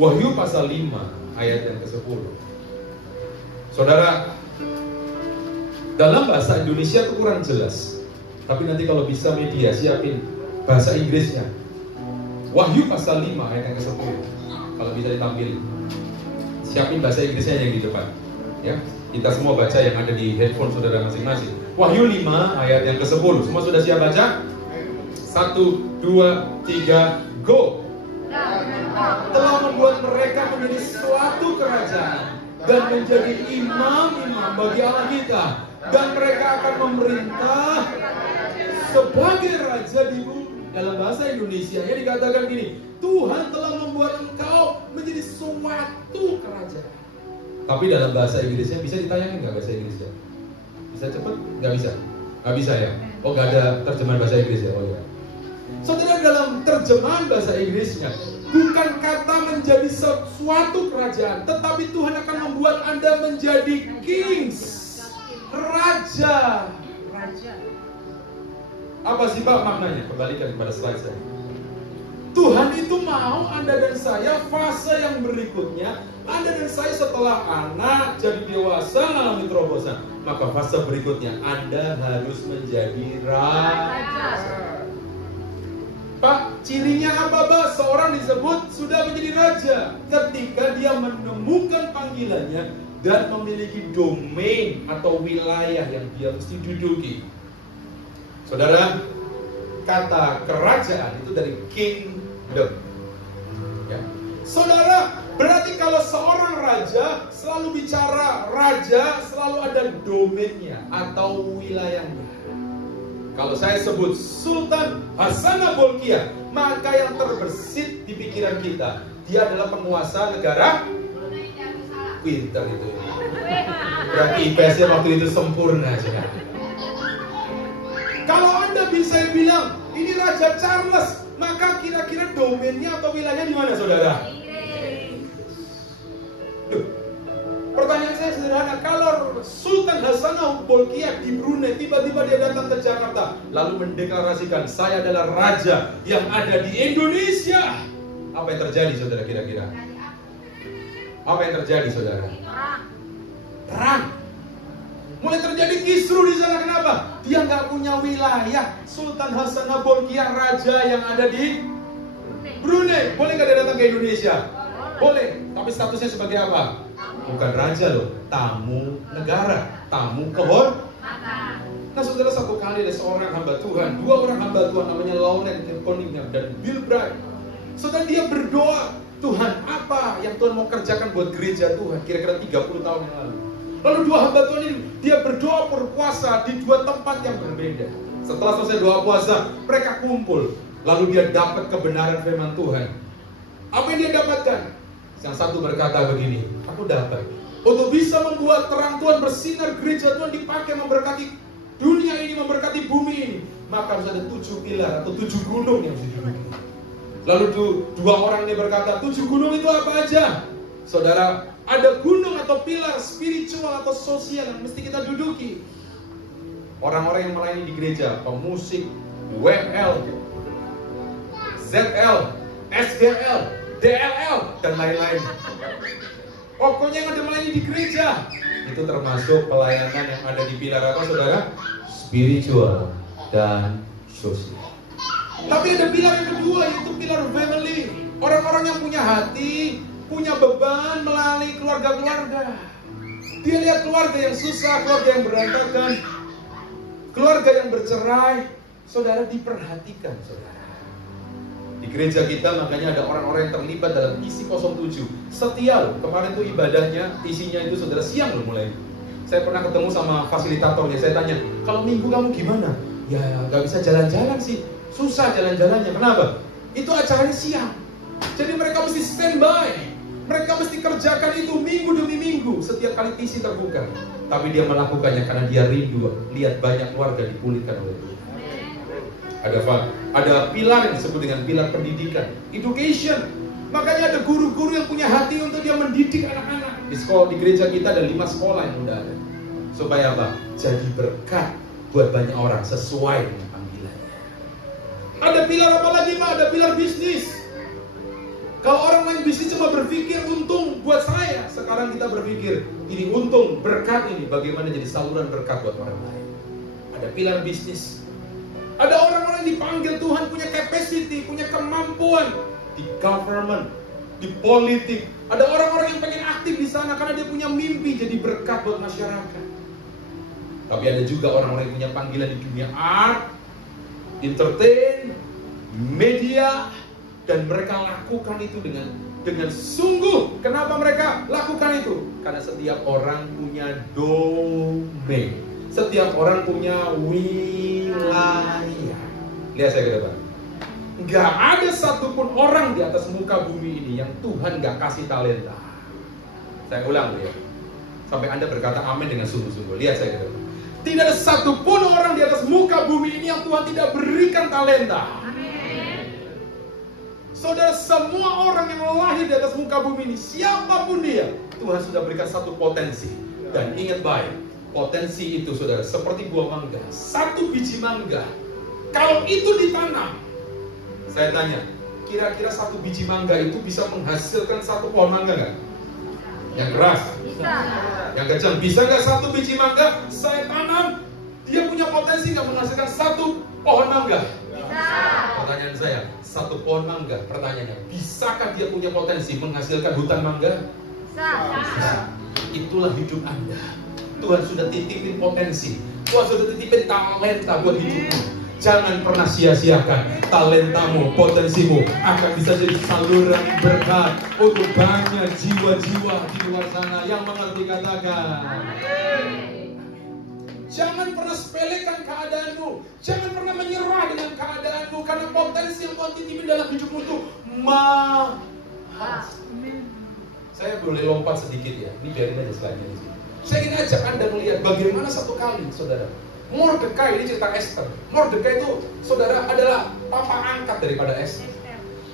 Wahyu pasal 5 ayat yang ke-10. Saudara, dalam bahasa Indonesia itu kurang jelas. Tapi nanti kalau bisa media siapin bahasa Inggrisnya. Wahyu pasal 5 ayat yang ke-10. Kalau bisa ditampilin. Siapin bahasa Inggrisnya yang di depan. Ya, kita semua baca yang ada di headphone saudara masing-masing. Wahyu 5 ayat yang ke-10. Semua sudah siap baca? 1, 2, 3, go. Telah membuat mereka menjadi suatu kerajaan dan menjadi imam-imam bagi Allah kita, dan mereka akan memerintah sebagai raja di bumi. Dalam bahasa Indonesia ya dikatakan gini, Tuhan telah membuat engkau menjadi suatu kerajaan. Tapi dalam bahasa Inggrisnya bisa ditayangin nggak bahasa Inggrisnya? Bisa cepet? Nggak bisa? Nggak bisa ya? Oh nggak ada terjemahan bahasa Inggris ya? Oh ya. Saudara, dalam terjemahan bahasa Inggrisnya bukan kata menjadi suatu kerajaan, tetapi Tuhan akan membuat Anda menjadi kings, raja. Apa sih Pak maknanya? Kembalikan kepada slide saya. Tuhan itu mau Anda dan saya fase yang berikutnya. Anda dan saya setelah anak jadi dewasa mengalami terobosan, maka fase berikutnya Anda harus menjadi raja. Pak, cirinya apa Pak? Seorang disebut sudah menjadi raja ketika dia menemukan panggilannya dan memiliki domain atau wilayah yang dia mesti duduki. Saudara, kata kerajaan itu dari kingdom. Ya. Saudara, berarti kalau seorang raja selalu bicara raja, selalu ada domainnya atau wilayahnya. Kalau saya sebut Sultan Hasanah Bolkiah, maka yang terbersit di pikiran kita, dia adalah penguasa negara. Pintar itu. Berarti IPS-nya waktu itu sempurna sekali. Kalau Anda bisa bilang ini Raja Charles, maka kira-kira domainnya atau wilayahnya di mana, saudara? Duh, pertanyaan saya sederhana. Kalau Sultan Hasanah Bolkiah di Brunei tiba-tiba dia datang ke Jakarta lalu mendeklarasikan saya adalah raja yang ada di Indonesia, apa yang terjadi, saudara, kira-kira? Apa yang terjadi, saudara? Perang. Mulai terjadi kisruh di sana. Kenapa? Dia nggak punya wilayah. Sultan Hasanah Bolkiah raja yang ada di Brunei. Boleh nggak dia datang ke Indonesia? Boleh. Tapi statusnya sebagai apa? Bukan raja loh, tamu negara, tamu kehormatan. Nah saudara, satu kali ada seorang hamba Tuhan, dua orang hamba Tuhan namanya Laurent Cunningham dan Bill Bright. Saudara, dia berdoa, Tuhan apa yang Tuhan mau kerjakan buat gereja Tuhan kira-kira 30 tahun yang lalu. Lalu dua hamba Tuhan ini, dia berdoa berpuasa di dua tempat yang berbeda. Setelah selesai doa puasa, mereka kumpul. Lalu dia dapat kebenaran firman Tuhan. Apa yang dia dapatkan? Yang satu berkata begini, aku dapat untuk bisa membuat terang Tuhan bersinar, gereja Tuhan dipakai memberkati dunia ini, memberkati bumi ini, maka harus ada 7 pilar atau 7 gunung yang harus diduduki. Lalu dua orang ini berkata, 7 gunung itu apa aja? Saudara, ada gunung atau pilar spiritual atau sosial yang mesti kita duduki. Orang-orang yang melayani di gereja, pemusik, WL, ZL, SGL, DLL, dan lain-lain. Pokoknya yang ada melayani di gereja, itu termasuk pelayanan yang ada di pilar apa, saudara? Spiritual dan sosial. Tapi ada pilar yang kedua, yaitu pilar family. Orang-orang yang punya hati, punya beban melalui keluarga-keluarga. Dia lihat keluarga yang susah, keluarga yang berantakan, keluarga yang bercerai, saudara diperhatikan, saudara. Di gereja kita makanya ada orang-orang yang terlibat dalam isi 07. Setia loh, kemarin tuh ibadahnya, isinya itu saudara siang loh mulai. Saya pernah ketemu sama fasilitatornya, saya tanya, kalau minggu kamu gimana? Ya gak bisa jalan-jalan sih, susah jalan-jalannya. Kenapa? Itu acaranya siang. Jadi mereka mesti standby. Mereka mesti kerjakan itu minggu demi minggu. Setiap kali TV terbuka. Tapi dia melakukannya karena dia rindu lihat banyak keluarga dipulihkan oleh Tuhan. Ada pilar yang disebut dengan pilar pendidikan, education. Makanya ada guru-guru yang punya hati untuk dia mendidik anak-anak. Di sekolah, di gereja kita ada 5 sekolah yang udah ada. Supaya apa? Jadi berkat buat banyak orang sesuai dengan panggilannya. Ada pilar apa lagi, Pak? Ada pilar bisnis. Kalau orang main bisnis cuma berpikir untung buat saya, sekarang kita berpikir ini untung, berkat ini bagaimana jadi saluran berkat buat orang lain. Ada pilar bisnis. Ada orang-orang yang dipanggil Tuhan punya capacity, punya kemampuan di government, di politik. Ada orang-orang yang pengen aktif di sana karena dia punya mimpi jadi berkat buat masyarakat. Tapi ada juga orang-orang yang punya panggilan di dunia art, entertain, media, dan mereka lakukan itu dengan sungguh. Kenapa mereka lakukan itu? Karena setiap orang punya domain. Setiap orang punya wilayah. Lihat saya ke depan. Gak ada satupun orang di atas muka bumi ini yang Tuhan gak kasih talenta. Saya ulang ya, sampai Anda berkata amin dengan sungguh-sungguh. Lihat saya ke depan. Tidak ada satupun orang di atas muka bumi ini yang Tuhan tidak berikan talenta. Saudara, semua orang yang lahir di atas muka bumi ini, siapapun dia, Tuhan sudah berikan satu potensi. Dan ingat baik, potensi itu saudara seperti buah mangga. Satu biji mangga, kalau itu ditanam, saya tanya, kira-kira satu biji mangga itu bisa menghasilkan satu pohon mangga nggak? Yang keras? Bisa. Yang kencang? Bisa nggak satu biji mangga saya tanam, dia punya potensi nggak menghasilkan satu pohon mangga? Bisa. Pertanyaan saya, satu pohon mangga, pertanyaannya, bisakah dia punya potensi menghasilkan hutan mangga? Bisa. Bisa. Itulah hidup Anda. Tuhan sudah titipin potensi, Tuhan sudah titipin talenta buat hidupmu. Jangan pernah sia-siakan talentamu, potensimu akan bisa jadi saluran berkat untuk banyak jiwa-jiwa di luar sana yang mengerti katakan. Jangan pernah sepelekan keadaanmu, jangan pernah menyerah dengan keadaanmu, karena potensi yang Tuhan titipin dalam hidupmu itu mahal. Saya boleh lompat sedikit ya, ini biarin aja slide-nya. Saya ingin ajak Anda melihat bagaimana satu kali, saudara, Mordekai, ini cerita Esther. Mordekai itu, saudara, adalah papa angkat daripada Esther.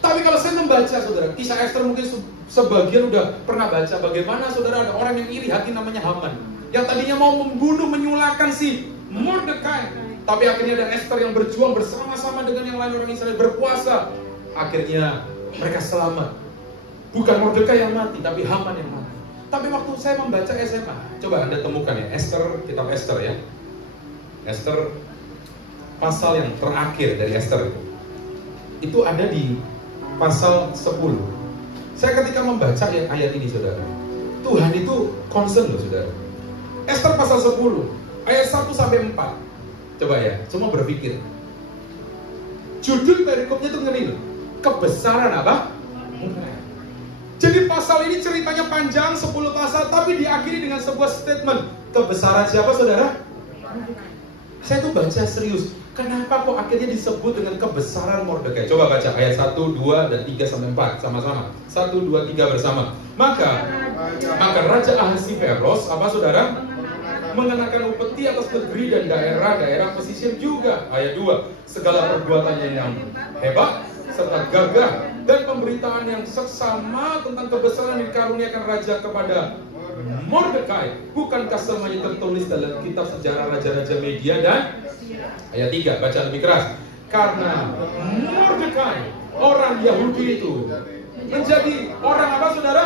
Tapi kalau saya membaca, saudara, kisah Esther mungkin sebagian udah pernah baca bagaimana, saudara, ada orang yang iri hati namanya Haman, yang tadinya mau membunuh, menyulahkan si Mordekai. Tapi akhirnya ada Esther yang berjuang bersama-sama dengan yang lain orang Israel, berpuasa. Akhirnya mereka selamat. Bukan Mordekai yang mati, tapi Haman yang mati. Tapi waktu saya membaca SMA, coba Anda temukan ya, Esther, kitab Esther ya. Esther, pasal yang terakhir dari Esther itu ada di pasal 10. Saya ketika membaca ayat ini, saudara, Tuhan itu concern loh, saudara. Esther pasal 10, ayat 1 sampai 4. Coba ya, semua berpikir. Judul perikopnya itu ngeri loh. Kebesaran apa? Jadi pasal ini ceritanya panjang, 10 pasal, tapi diakhiri dengan sebuah statement. Kebesaran siapa, saudara? Saya tuh baca serius. Kenapa kok akhirnya disebut dengan kebesaran Mordekai? Coba baca ayat 1, 2, dan 3 sampai 4 sama-sama. 1, 2, 3 bersama. Maka Raja Ahasiveros, apa saudara? Mengenakan upeti atas negeri dan daerah-daerah pesisir juga. Ayat 2. Segala perbuatannya yang hebat serta gagah dan pemberitaan yang seksama tentang kebesaran yang dikaruniakan raja kepada Mordekai, bukankah semuanya tertulis dalam kitab sejarah raja-raja Media dan ayat 3, baca lebih keras. Karena Mordekai, orang Yahudi itu menjadi orang apa, saudara?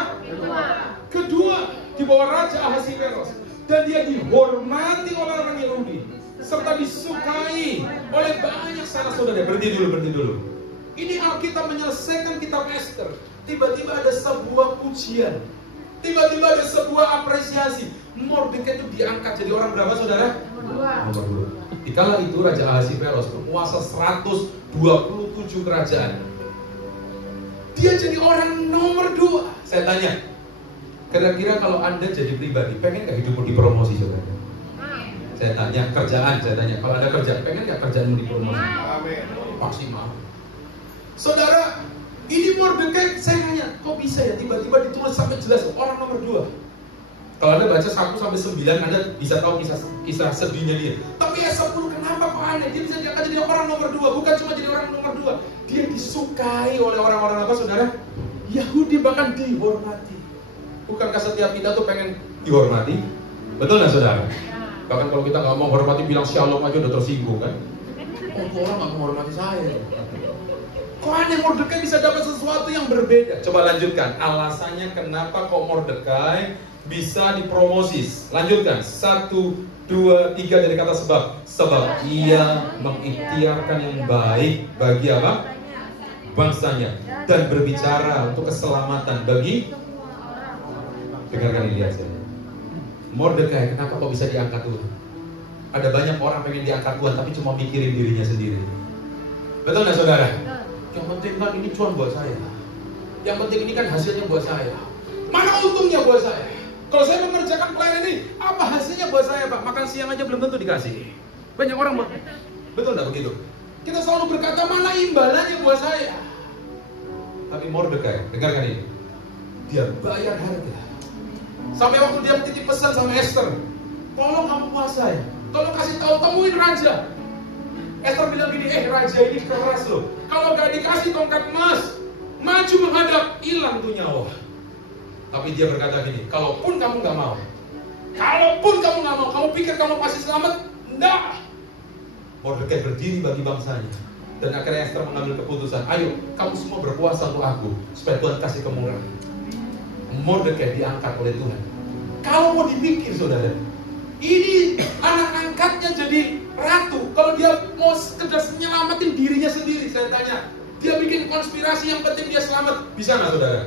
Kedua di bawah Raja Ahasiveros, dan dia dihormati oleh orang Yahudi serta disukai oleh banyak saudara-saudara. Berhenti dulu. Ini Alkitab menyelesaikan kitab Esther. Tiba-tiba ada sebuah pujian, tiba-tiba ada sebuah apresiasi. Mordekai itu diangkat jadi orang berapa saudara? Nomor 2. Dikala itu Raja Ahasiveros berkuasa 127 kerajaan. Dia jadi orang nomor 2. Saya tanya, kira-kira kalau Anda jadi pribadi, pengen gak hidupmu dipromosi saudara? Saya tanya, kerjaan, saya tanya, kalau Anda kerja, pengen gak kerjaanmu dipromosi? Pasti mau. Saudara, ini Mordekai, saya tanya, kok bisa ya tiba-tiba ditulis sampai jelas orang nomor 2? Kalau Anda baca 1 sampai 9, Anda bisa tahu kisah sedihnya dia. Tapi ya 10, kenapa kok aneh? Dia bisa diangkat jadi orang nomor 2. Bukan cuma jadi orang nomor 2, dia disukai oleh orang-orang apa saudara? Yahudi, bahkan dihormati. Bukankah setiap kita tuh pengen dihormati? Betul nggak saudara? Bahkan kalau kita nggak mau hormati, bilang shalom aja udah tersinggung kan? Oh, orang nggak menghormati saya. Kok aneh Mordekai bisa dapat sesuatu yang berbeda? Coba lanjutkan. Alasannya kenapa kok Mordekai bisa dipromosi? Lanjutkan. 1, 2, 3 dari kata sebab. Sebab ia mengikhtiarkan yang baik bagi apa? Bangsanya. Dan berbicara untuk keselamatan bagi. Dengarkan ini aja. Mordekai kenapa kok bisa diangkat Tuhan? Ada banyak orang pengen diangkat Tuhan tapi cuma mikirin dirinya sendiri. Betul nggak saudara? Yang penting kan ini cuan buat saya. Yang penting ini kan hasilnya buat saya. Mana untungnya buat saya? Kalau saya mengerjakan pelayanan ini, apa hasilnya buat saya Pak? Makan siang aja belum tentu dikasih. Banyak orang betul nggak begitu? Kita selalu berkata mana imbalannya buat saya. Tapi Mordekai, dengarkan ini. Dia bayar harga. Sampai waktu dia titip pesan sama Esther, tolong kamu puasa ya, tolong kasih tahu, temuin raja. Esther bilang gini, raja ini keras loh. Kalau gak dikasih tongkat emas, maju menghadap, hilang tuh nyawa. Tapi dia berkata gini, kalaupun kamu gak mau, kamu pikir kamu pasti selamat? Enggak. Mordekai berdiri bagi bangsanya. Dan akhirnya Esther mengambil keputusan, ayo kamu semua berpuasa untuk aku, supaya Tuhan kasih kemurahan. Mordekai diangkat oleh Tuhan. Kalau mau dipikir saudara, ini anak angkatnya jadi ratu. Kalau dia mau sekedar menyelamatin dirinya sendiri, saya tanya, dia bikin konspirasi yang penting dia selamat, bisa nggak saudara?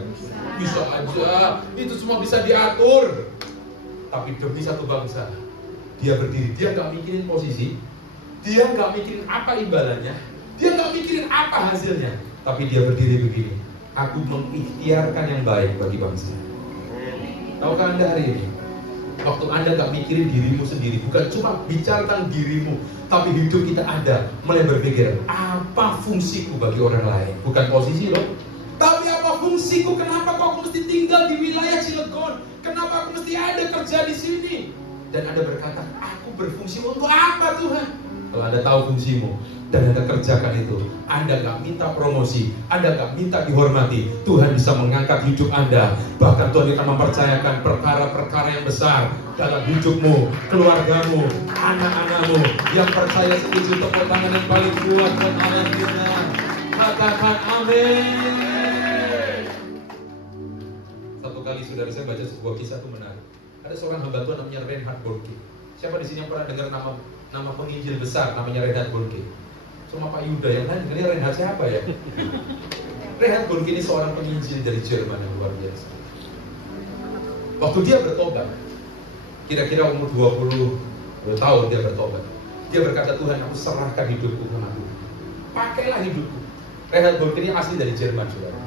Bisa aja, itu semua bisa diatur. Tapi demi satu bangsa, dia berdiri, dia nggak mikirin posisi, dia nggak mikirin apa imbalannya, dia nggak mikirin apa hasilnya, tapi dia berdiri begini. Aku mengikhtiarkan yang baik bagi bangsa. Tahukah Anda hari ini, waktu Anda gak mikirin dirimu sendiri, bukan cuma bicara tentang dirimu, tapi hidup kita ada mulai berpikir, apa fungsiku bagi orang lain? Bukan posisi loh, tapi apa fungsiku? Kenapa kok aku mesti tinggal di wilayah Cilegon? Kenapa aku mesti ada kerja di sini? Dan Anda berkata, aku berfungsi untuk apa Tuhan? Kalau Anda tahu fungsimu dan Anda kerjakan itu, Anda gak minta promosi, Anda gak minta dihormati, Tuhan bisa mengangkat hidup Anda. Bahkan Tuhan akan mempercayakan perkara-perkara yang besar dalam hidupmu, keluargamu, anak-anakmu. Yang percaya setuju, tepuk tangan yang paling kuat buat Allah kita. Katakan amin. Satu kali saudara saya baca sebuah kisah itu menarik. Ada seorang hamba Tuhan namanya Reinhard Bonnke. Siapa di sini yang pernah dengar nama penginjil besar namanya Reinhard Bonnke? Cuma Pak Yuda, yang lain dengarnya Reinhard siapa ya? Reinhard Bonnke ini seorang penginjil dari Jerman yang luar biasa. Waktu dia bertobat, kira-kira umur 20 tahun dia bertobat. Dia berkata, Tuhan aku serahkan hidupku kepada Tuhan. Pakailah hidupku. Reinhard Bonnke ini asli dari Jerman saudara.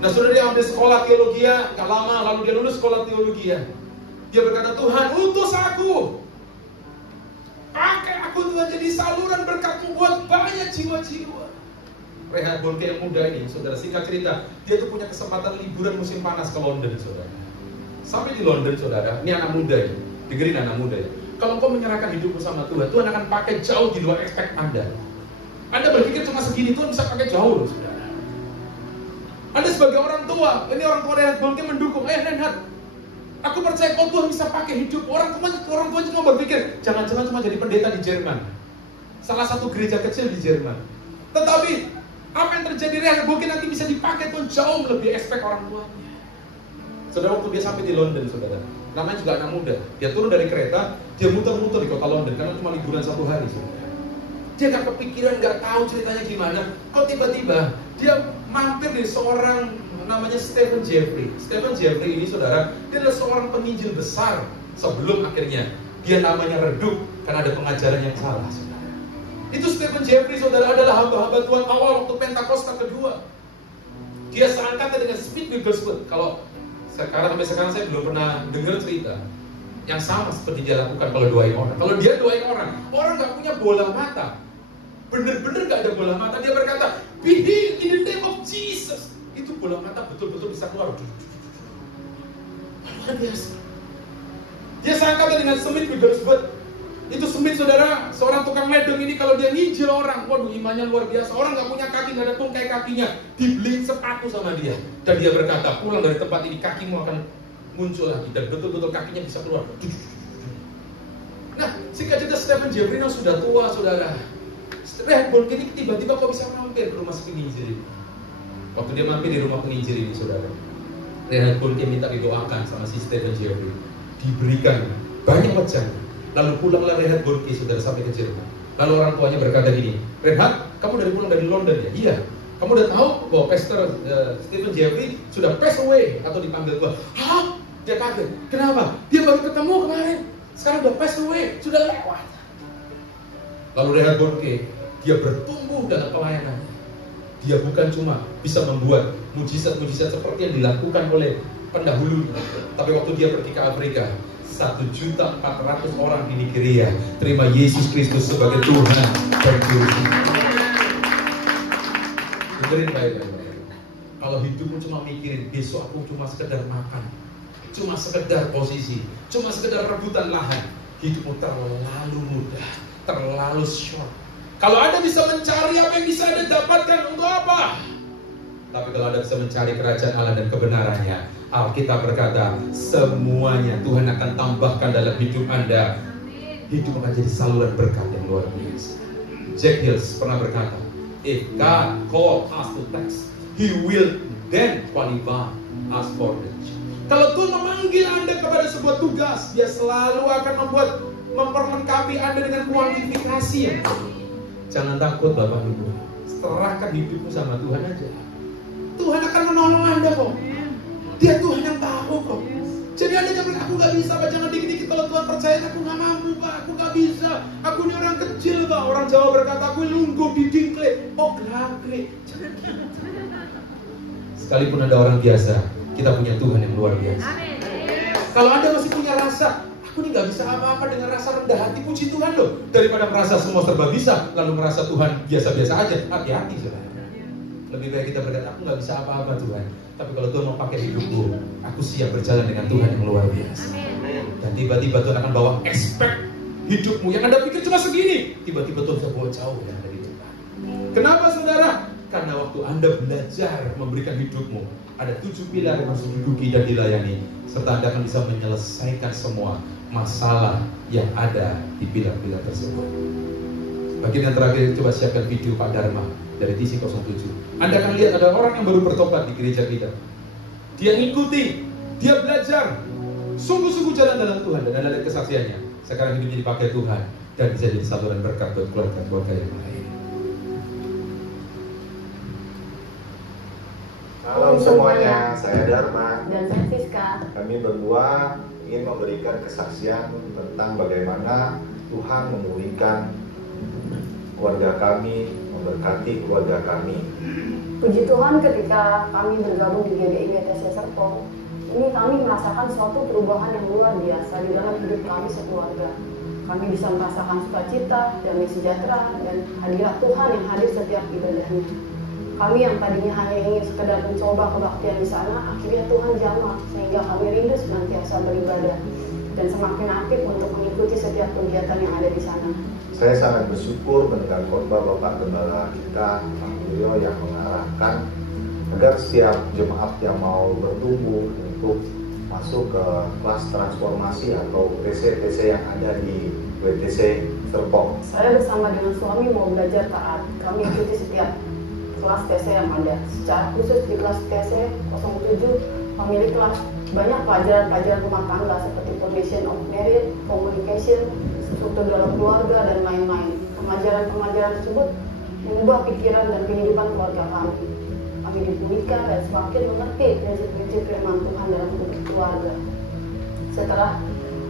Nah saudara dia ambil sekolah teologi, gak lama lalu dia lulus sekolah teologi. Dia berkata, Tuhan utus aku. Pakai aku Tuhan jadi saluran berkat-Mu buat banyak jiwa-jiwa. Reinhard Bonnke yang muda ini, saudara, singkat cerita, dia tuh punya kesempatan liburan musim panas ke London, saudara. Sampai di London, saudara, ini anak muda ya, dengerin anak muda ya. Kalau kau menyerahkan hidupmu sama Tuhan, Tuhan akan pakai jauh di luar ekspek Anda. Anda berpikir cuma segini, Tuhan bisa pakai jauh loh, saudara. Anda sebagai orang tua, ini orang tua Reinhard Bonnke mendukung, Reinhard, aku percaya kau Tuhan bisa pakai hidup. Orang tua cuma berpikir, jangan-jangan cuma jadi pendeta di Jerman, salah satu gereja kecil di Jerman. Tetapi apa yang terjadi Reinhard Bonnke nanti bisa dipakai Tuhan jauh lebih expect orang tuanya. Saudara, waktu dia sampai di London, saudara, namanya juga anak muda, dia turun dari kereta, dia muter-muter di kota London karena cuma liburan 1 hari, saudara. Dia gak kepikiran, gak tahu ceritanya gimana. Kok tiba-tiba dia mampir di seorang namanya Stephen Jeffrey. Stephen Jeffrey ini saudara, dia adalah seorang penginjil besar sebelum akhirnya dia namanya redup karena ada pengajaran yang salah, saudara. Itu Stephen Jeffrey, saudara, adalah hamba-hamba Tuhan awal waktu Pentakosta kedua. Dia seangkatan dengan Smith Wigglesworth. Kalau sampai sekarang saya belum pernah dengar cerita yang sama seperti dia lakukan kalau doain orang. Kalau dia doain orang nggak punya bola mata, bener-bener nggak ada bola mata. Dia berkata, "Be healed in the name of Jesus." Itu bola mata betul-betul bisa keluar. Luar biasa. Dia seangkatan dengan Smith Wigglesworth. Itu Smith, saudara, seorang tukang ledeng ini kalau dia nginjil orang, waduh, imannya luar biasa. Orang nggak punya kaki, nggak ada tungkai kakinya, dibeliin sepatu sama dia. Dan dia berkata, pulang dari tempat ini kakimu akan muncul lagi, dan betul-betul kakinya bisa keluar. Nah, singkat cerita, Stephen Jeffrey sudah tua, saudara. Reinhard Bonnke ini tiba-tiba kok bisa mampir ke rumah penginjil ini. Waktu dia mampir di rumah penginjil ini, saudara, Reinhard Bonnke minta didoakan sama si Stephen Jeffrey, diberikan banyak wajah. Lalu pulanglah Reinhard Bonnke, saudara, sampai ke Jerman. Lalu orang tuanya berkata gini, "Reinhard, kamu pulang dari London ya?" "Iya." "Kamu udah tahu bahwa Pastor Stephen Jeffrey sudah pass away atau dipanggil Tuhan?" "Hah?" Dia kaget. "Kenapa?" "Dia baru ketemu kemarin. Sekarang udah pass away, sudah lewat." Lalu Reinhard Bonnke, dia bertumbuh dalam pelayanannya. Dia bukan cuma bisa membuat mujizat-mujizat seperti yang dilakukan oleh pendahulunya, tapi waktu dia pergi ke Afrika, 1.400.000 orang di Nigeria terima Yesus Kristus sebagai Tuhan dan Juru Selamat. Dengerin baik-baik. Kalau hidupmu cuma mikirin besok aku cuma sekedar makan, cuma sekedar posisi, cuma sekedar rebutan lahan, hidupmu terlalu mudah, terlalu short. Kalau Anda bisa mencari apa yang bisa Anda dapatkan untuk apa? Tapi kalau Anda bisa mencari kerajaan Allah dan kebenarannya, Alkitab berkata, semuanya Tuhan akan tambahkan dalam hidup Anda. Hidup akan jadi saluran berkat yang luar biasa. Jack Hills pernah berkata, if God called us to tax, He will then qualify us for the job. Kalau Tuhan memanggil Anda kepada sebuah tugas, Dia selalu akan memperlengkapi Anda dengan kualifikasi yang tinggi. Jangan takut Bapak Ibu, serahkan hidupmu sama Tuhan aja. Tuhan akan menolong Anda kok. Dia Tuhan yang tahu kok. Jadi Anda jangan bilang, aku gak bisa Pak, jangan dikit-dikit. Kalau Tuhan percaya, aku gak mampu Pak, aku gak bisa. Aku ini orang kecil Pak. Orang Jawa berkata, aku lungguh di dingkle. Oh gelakle. Sekalipun Anda orang biasa, kita punya Tuhan yang luar biasa. Kalau Anda masih punya rasa, aku ini gak bisa apa-apa, dengan rasa rendah hati, puji Tuhan loh. Daripada merasa semua serba bisa, lalu merasa Tuhan biasa-biasa aja. Hati-hati saudara. Lebih baik kita berkata, aku gak bisa apa-apa Tuhan, tapi kalau Tuhan mau pakai hidupku, aku siap berjalan dengan Tuhan yang luar biasa. Dan tiba-tiba Tuhan akan bawa expect hidupmu yang Anda pikir cuma segini, tiba-tiba Tuhan bisa bawa jauh yang ada di depan. Kenapa saudara? Karena waktu Anda belajar memberikan hidupmu, ada 7 pilar yang harus diduduki dan dilayani, serta Anda akan bisa menyelesaikan semua masalah yang ada di pilar-pilar tersebut. Bagian yang terakhir, coba siapkan video Pak Dharma dari TC 07. Anda akan lihat ada orang yang baru bertobat di gereja kita. Dia ngikuti, dia belajar, sungguh-sungguh jalan dalam Tuhan, dan Anda lihat kesaksiannya. Sekarang hidupnya dipakai Tuhan dan bisa jadi saluran berkat buat keluarga-keluarga yang lain. Salam semuanya, saya Dharma dan saya Siska. Kami berdua ingin memberikan kesaksian tentang bagaimana Tuhan memulihkan keluarga kami, memberkati keluarga kami. Puji Tuhan, ketika kami bergabung di GBI BTC Serpong, ini kami merasakan suatu perubahan yang luar biasa di dalam hidup kami sekeluarga. Kami bisa merasakan sukacita, damai sejahtera, dan hadirat Tuhan yang hadir setiap ibadahnya. Kami yang tadinya hanya ingin sekedar mencoba kebaktian di sana, akhirnya Tuhan jamah sehingga kami rindu senantiasa beribadah dan semakin aktif untuk mengikuti setiap kegiatan yang ada di sana. Saya sangat bersyukur mendengar khotbah Bapak Gembala kita, Pak Wiryo, yang mengarahkan agar setiap jemaat yang mau bertumbuh untuk masuk ke kelas transformasi atau TC-TC yang ada di WTC Serpong. Saya bersama dengan suami mau belajar taat. Kami ikuti setiap kelas TC yang ada. Secara khusus di kelas TC 07 memilih kelas banyak pelajaran-pelajaran rumah tangga seperti foundation of marriage, communication, struktur dalam keluarga, dan lain-lain. Pengajaran-pengajaran tersebut mengubah pikiran dan kehidupan keluarga kami. Kami dipulihkan dan semakin mengerti prinsip-prinsip firman Tuhan dalam hidup keluarga. Setelah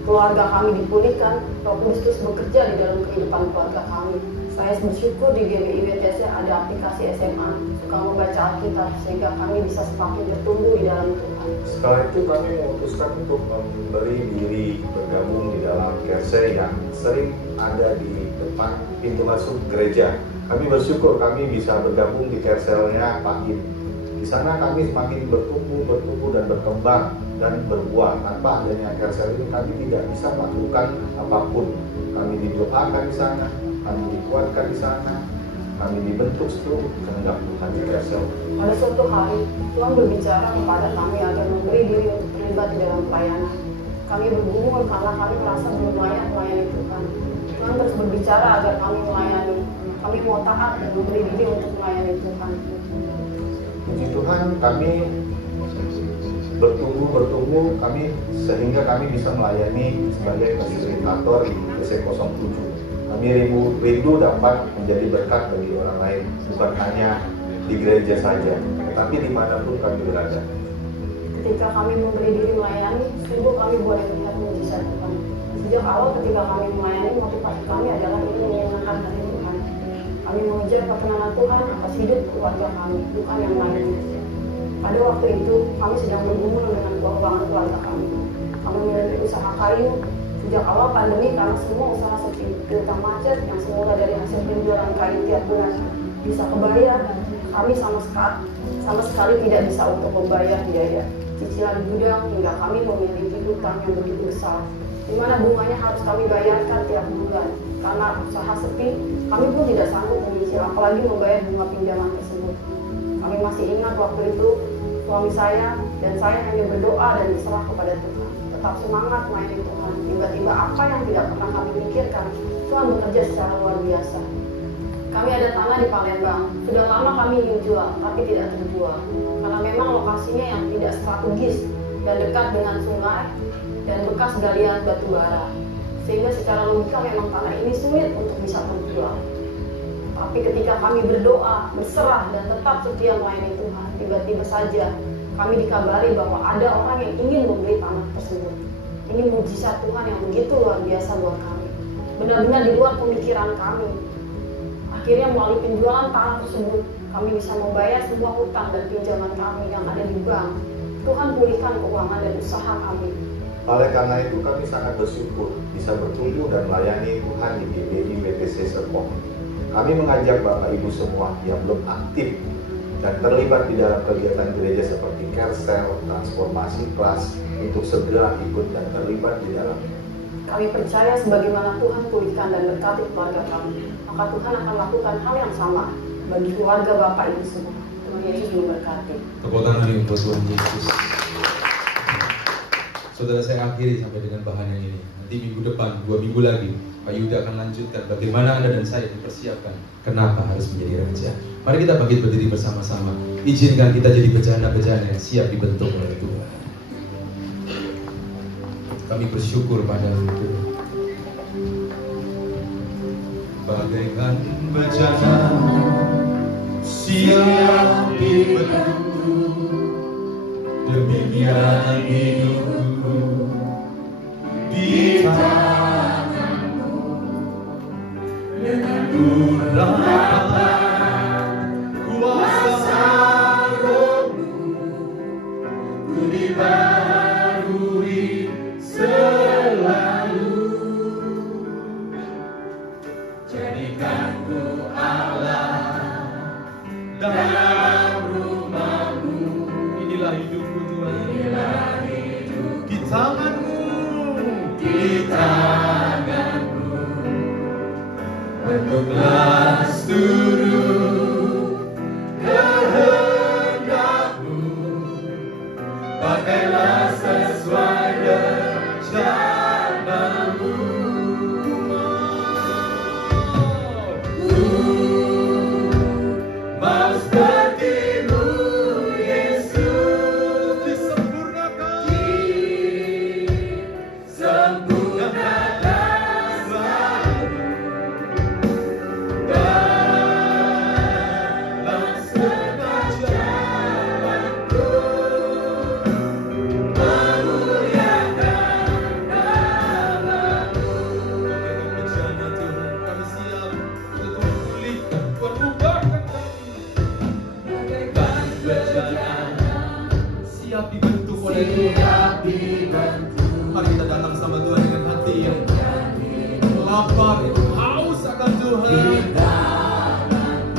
keluarga kami dipulihkan, Roh Kudus terus bekerja di dalam kehidupan keluarga kami. Saya bersyukur di GBI WTC ada aplikasi SMA, suka membaca Alkitab, sehingga kami bisa semakin bertumbuh di dalam Tuhan. Setelah itu kami memutuskan untuk memberi diri bergabung di dalam Kerse yang sering ada di depan pintu masuk gereja. Kami bersyukur kami bisa bergabung di Kerselnya Pak Im. Di sana kami semakin bertumbuh dan berkembang dan berbuah. Tanpa adanya Kersel ini kami tidak bisa melakukan apapun. Kami didoakan di sana, kami dikuatkan di sana, kami dibentuk seluruh kehendak Tuhan di Kersel. Pada suatu hari, Tuhan berbicara kepada kami agar memberi diri untuk terlibat di dalam pelayanan. Kami bergumul karena kami merasa belum layak melayani Tuhan. Tuhan terus berbicara agar kami melayani. Kami mau taat dan memberi diri untuk melayani Tuhan. Puji Tuhan, kami bertumbuh kami sehingga kami bisa melayani sebagai fasilitator di DC07. Kami rindu dapat menjadi berkat bagi orang lain, bukan hanya di gereja saja, tetapi dimanapun kami berada. Ketika kami memberi diri melayani, sungguh kami boleh melihat mujizat Tuhan. Sejak awal ketika kami melayani, motivasi kami adalah ingin menyenangkan hati Tuhan. Kami mengejar perkenanan Tuhan atas hidup keluarga kami, bukan yang lain. Pada waktu itu, kami sedang bergumul dengan keuangan keluarga kami. Kami memiliki usaha kayu. Sejak awal pandemi, karena semua usaha seperti piutang macet yang semula dari hasil penjualan kayu tiap bulan bisa kebayar, kami sama sekali tidak bisa untuk membayar biaya cicilan gudang, hingga kami memiliki hutang yang begitu besar, di mana bunganya harus kami bayarkan tiap bulan. Karena usaha sepi, kami pun tidak sanggup menyicil, apalagi membayar bunga pinjaman tersebut. Kami masih ingat waktu itu, suami saya dan saya hanya berdoa dan berserah kepada Tuhan. Tetap semangat melayani Tuhan. Tiba-tiba apa yang tidak pernah kami pikirkan, Tuhan bekerja secara luar biasa. Kami ada tanah di Palembang. Sudah lama kami ingin jual, tapi tidak terjual. Karena memang lokasinya yang tidak strategis dan dekat dengan sungai dan bekas galian batu bara. Sehingga secara logika memang tanah ini sulit untuk bisa terjual. Tapi ketika kami berdoa, berserah, dan tetap setia melayani Tuhan, tiba-tiba saja kami dikabari bahwa ada orang yang ingin membeli tanah tersebut. Ini mujizat Tuhan yang begitu luar biasa buat kami. Benar-benar di luar pemikiran kami. Akhirnya melalui penjualan tanah tersebut, kami bisa membayar semua hutang dan pinjaman kami yang ada di bank. Tuhan pulihkan keuangan dan usaha kami. Oleh karena itu kami sangat bersyukur bisa bertumbuh dan melayani Tuhan di GBI WTC Serpong. Kami mengajak Bapak Ibu semua yang belum aktif dan terlibat di dalam kegiatan gereja seperti Kersel, transformasi kelas untuk segera ikut dan terlibat di dalamnya. Kami percaya sebagaimana Tuhan pulihkan dan berkati keluarga kami, maka Tuhan akan lakukan hal yang sama bagi keluarga Bapak Ibu semua. Tuhan Yesus memberkati. Tepuk tangan lagi untuk Tuhan Yesus. Saudara, saya akhiri sampai dengan bahan yang ini. Nanti minggu depan, 2 minggu lagi, Pak Yuda akan lanjutkan bagaimana Anda dan saya dipersiapkan. Kenapa harus menjadi raja? Mari kita bangkit berdiri bersama-sama. Izinkan kita jadi bejana-bejana yang siap dibentuk oleh Tuhan. Kami bersyukur padamu Tuhan. Bagaikan bejana siap dibentuk, demikian hidupku di tanganmu. Dengan urapan kuasa Roh-Mu, ku dibaharui selalu. Jadikanku Allah dalam rumah-Mu. Inilah hidupku Tuhan. Inilah hidup di tangan-Mu, di tangan-Mu. Bentuklah seluruh kehendak-Mu, pakailah sesuai rencana-Mu. Mau seperti-Mu Yesus, disempurnakan, disempurnakan selalu. Mari kita datang sama Tuhan dengan hati yang lapar, haus akan Tuhan.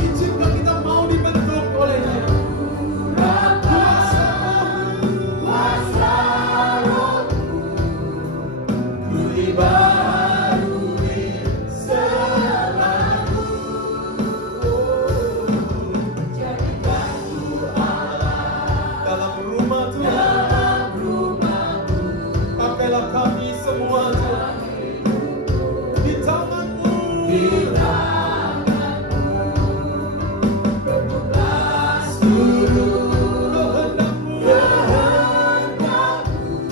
Izinkan kita mau dibentuk oleh-Nya. Dalam rumah Tuhan, pakailah kami semua Tuhan. Di tangan-Mu, kehendak-Mu.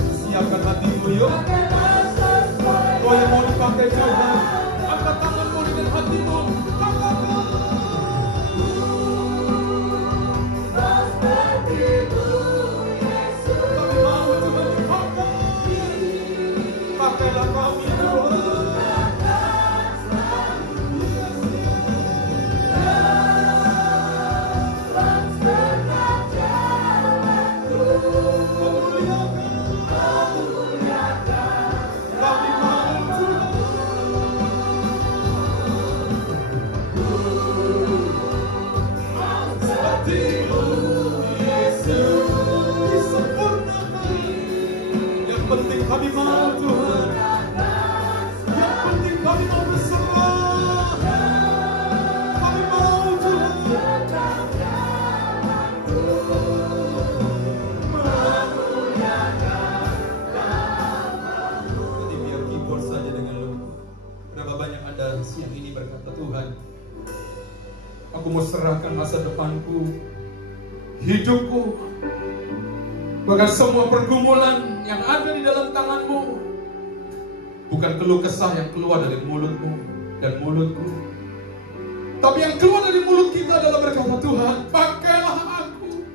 Siapkan hatimu yuk. Kau yang mau dipakai Tuhan, angkat tanganmu dengan hatimu. Katakan, kami mau Tuhan dipakai. Pakailah kami Tuhan. Kami mau Tuhan. Seperti-Mu Yesus disempurnakan. Yang penting kami mau Tuhan. Yang penting kami mau berserah. Kami mau Tuhan. Jadi biar keyboard saja dengan lembut. Berapa banyak Anda siang ini berkata, Tuhan, aku mau serahkan masa depanku, hidupku, bahkan semua pergumulan yang ada di dalam tangan-Mu. Bukan keluh kesah yang keluar dari mulut-Mu dan mulutku, tapi yang keluar dari mulut kita adalah berkata, Tuhan, pakailah aku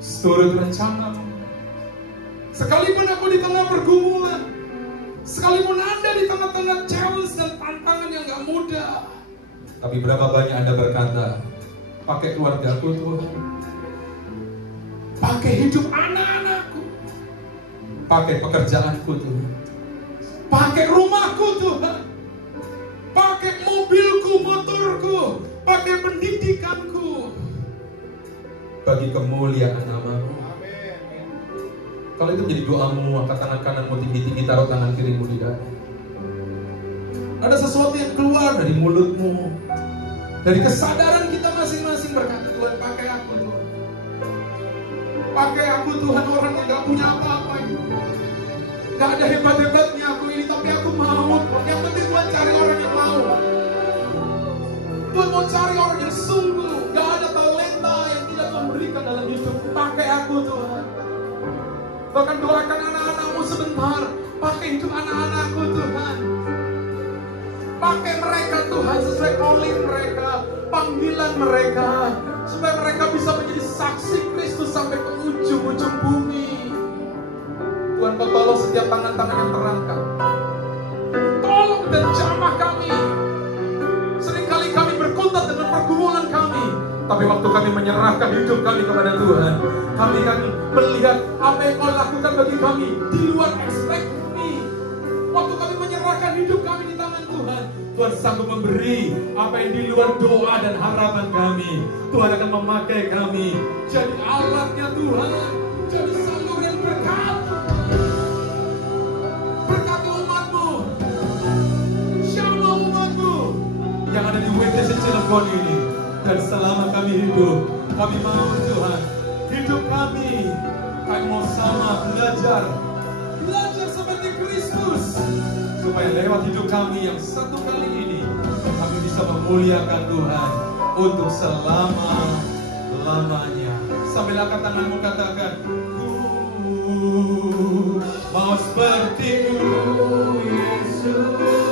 seturut rencana-Mu. Sekalipun aku di tengah pergumulan, sekalipun Anda di tengah-tengah challenge dan tantangan yang gak mudah, tapi berapa banyak Anda berkata, pakai keluargaku Tuhan, pakai hidup anak-anakku, pakai pekerjaanku Tuhan, pakai rumahku Tuhan, pakai mobilku, motorku, pakai pendidikanku, bagi kemuliaan nama-Mu. Kalau itu menjadi doamu, angkat tangan kananmu tinggi-tinggi, taruh tangan kirimu di dada. Ada sesuatu yang keluar dari mulutmu, dari kesadaran kita masing-masing berkata, Tuhan, pakai aku Tuhan. Pakai aku Tuhan, orang yang gak punya apa-apa ini. Gak ada hebat-hebatnya aku ini, tapi aku mau. Yang penting Tuhan cari orang yang mau. Tuhan mau cari orang yang sungguh. Gak ada talenta yang tidak memberikan dalam hidupku. Pakai aku Tuhan. Bahkan doakan anak-anak-Mu sebentar. Pakai hidup anak-anakku Tuhan. Pakai mereka Tuhan sesuai calling mereka, panggilan mereka, supaya mereka bisa menjadi saksi Kristus sampai ke ujung-ujung bumi. Tuhan, Kau tolong setiap tangan-tangan yang terangkat. Tolong dan jamah kami. Seringkali kami berkutat dengan pergumulan kami, tapi waktu kami menyerahkan hidup kami kepada Tuhan, kami akan melihat apa yang Kau lakukan bagi kami di luar ekspektasi. Waktu kami menyerahkan hidup kami di tangan Tuhan, Tuhan sanggup memberi apa yang di luar doa dan harapan kami. Tuhan akan memakai kami jadi alatnya Tuhan, jadi saluran berkat. Berkati umat-Mu, siapa umat-Mu yang ada di WTC Cilegon ini. Dan selama kami hidup, kami mau Tuhan, hidup kami mau sama belajar seperti Kristus, supaya lewat hidup kami yang satu kali ini, kami bisa memuliakan Tuhan untuk selama-lamanya. Sambil angkat tanganmu, katakan, ku mau seperti-Mu Yesus.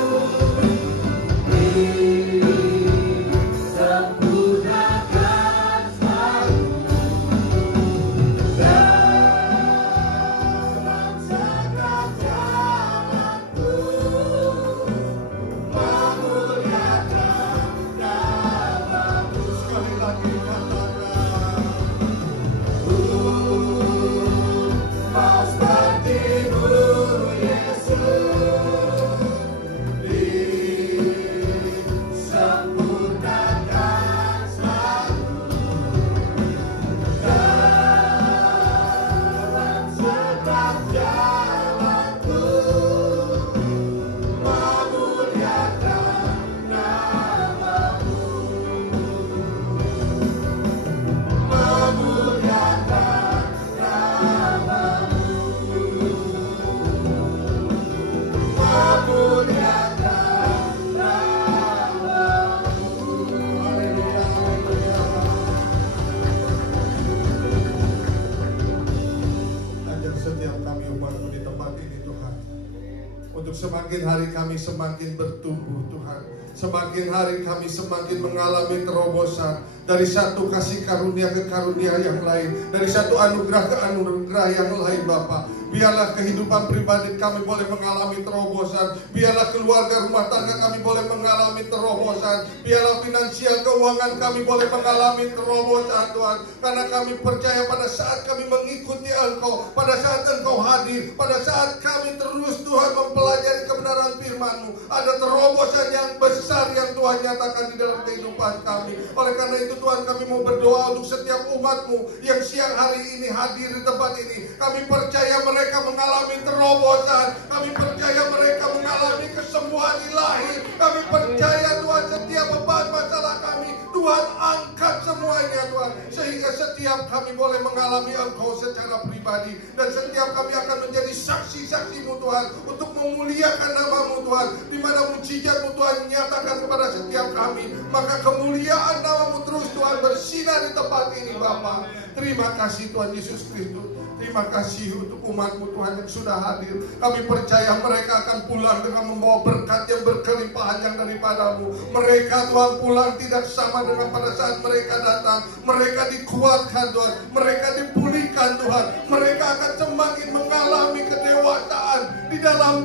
hari kami semakin bertumbuh Tuhan. Semakin hari kami semakin mengalami terobosan dari satu kasih karunia ke karunia yang lain, dari satu anugerah ke anugerah yang lain Bapa. Biarlah kehidupan pribadi kami boleh mengalami terobosan. Biarlah keluarga rumah tangga kami boleh mengalami terobosan. Biarlah finansial keuangan kami boleh mengalami terobosan Tuhan. Karena kami percaya pada saat kami mengikuti Engkau, pada saat Engkau hadir, pada saat kami terus Tuhan mempelajari kebenaran firman-Mu, ada terobosan yang besar yang Tuhan nyatakan di dalam kehidupan kami. Oleh karena itu Tuhan, kami mau berdoa untuk setiap umat-Mu yang siang hari ini hadir di tempat ini. Kami percaya mereka mengalami terobosan. Kami percaya mereka mengalami kesembuhan ilahi. Kami percaya Tuhan, setiap beban masalah kami Tuhan angkat semuanya Tuhan, sehingga setiap kami boleh mengalami Engkau secara pribadi, dan setiap kami akan menjadi saksi-saksi-Mu Tuhan untuk memuliakan nama-Mu Tuhan, di mana mujizat-Mu Tuhan nyatakan kepada setiap kami. Maka kemuliaan nama-Mu terus Tuhan bersinar di tempat ini Bapa. Terima kasih Tuhan Yesus Kristus. Terima kasih untuk umat-Mu Tuhan yang sudah hadir. Kami percaya mereka akan pulang dengan membawa berkat yang berkelimpahan yang daripada-Mu. Mereka Tuhan pulang tidak sama dengan pada saat mereka datang. Mereka dikuatkan Tuhan, mereka dipulihkan Tuhan. Mereka akan semakin mengalami kedewasaan di dalam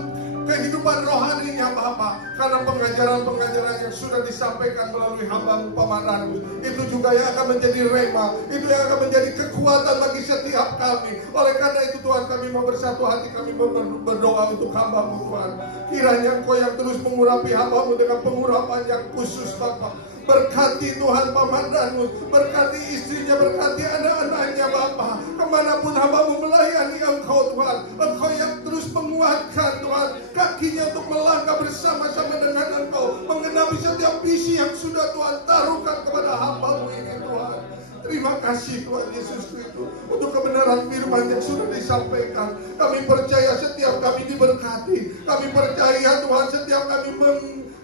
kehidupan rohaninya Bapa. Karena pengajaran-pengajaran yang sudah disampaikan melalui hamba-Mu Paman Ranus, itu juga yang akan menjadi rema, itu yang akan menjadi kekuatan bagi setiap kami. Oleh karena itu Tuhan, kami mau bersatu hati, kami mau berdoa untuk hamba-Mu Tuhan. Kiranya Engkau yang terus mengurapi hamba-Mu dengan pengurapan yang khusus Bapa. Berkati Tuhan Paman Ranus, berkati istrinya, berkati anak-anaknya Bapa. Kemanapun hamba-Mu melayani Engkau Tuhan, Engkau yang terus menguatkan Tuhan kakinya untuk melangkah bersama-sama dengan Engkau, menggenapi setiap visi yang sudah Tuhan taruhkan kepada hamba-Mu ini Tuhan. Terima kasih Tuhan Yesus Kristus untuk kebenaran firman yang sudah disampaikan. Kami percaya setiap kami diberkati. Kami percaya Tuhan setiap kami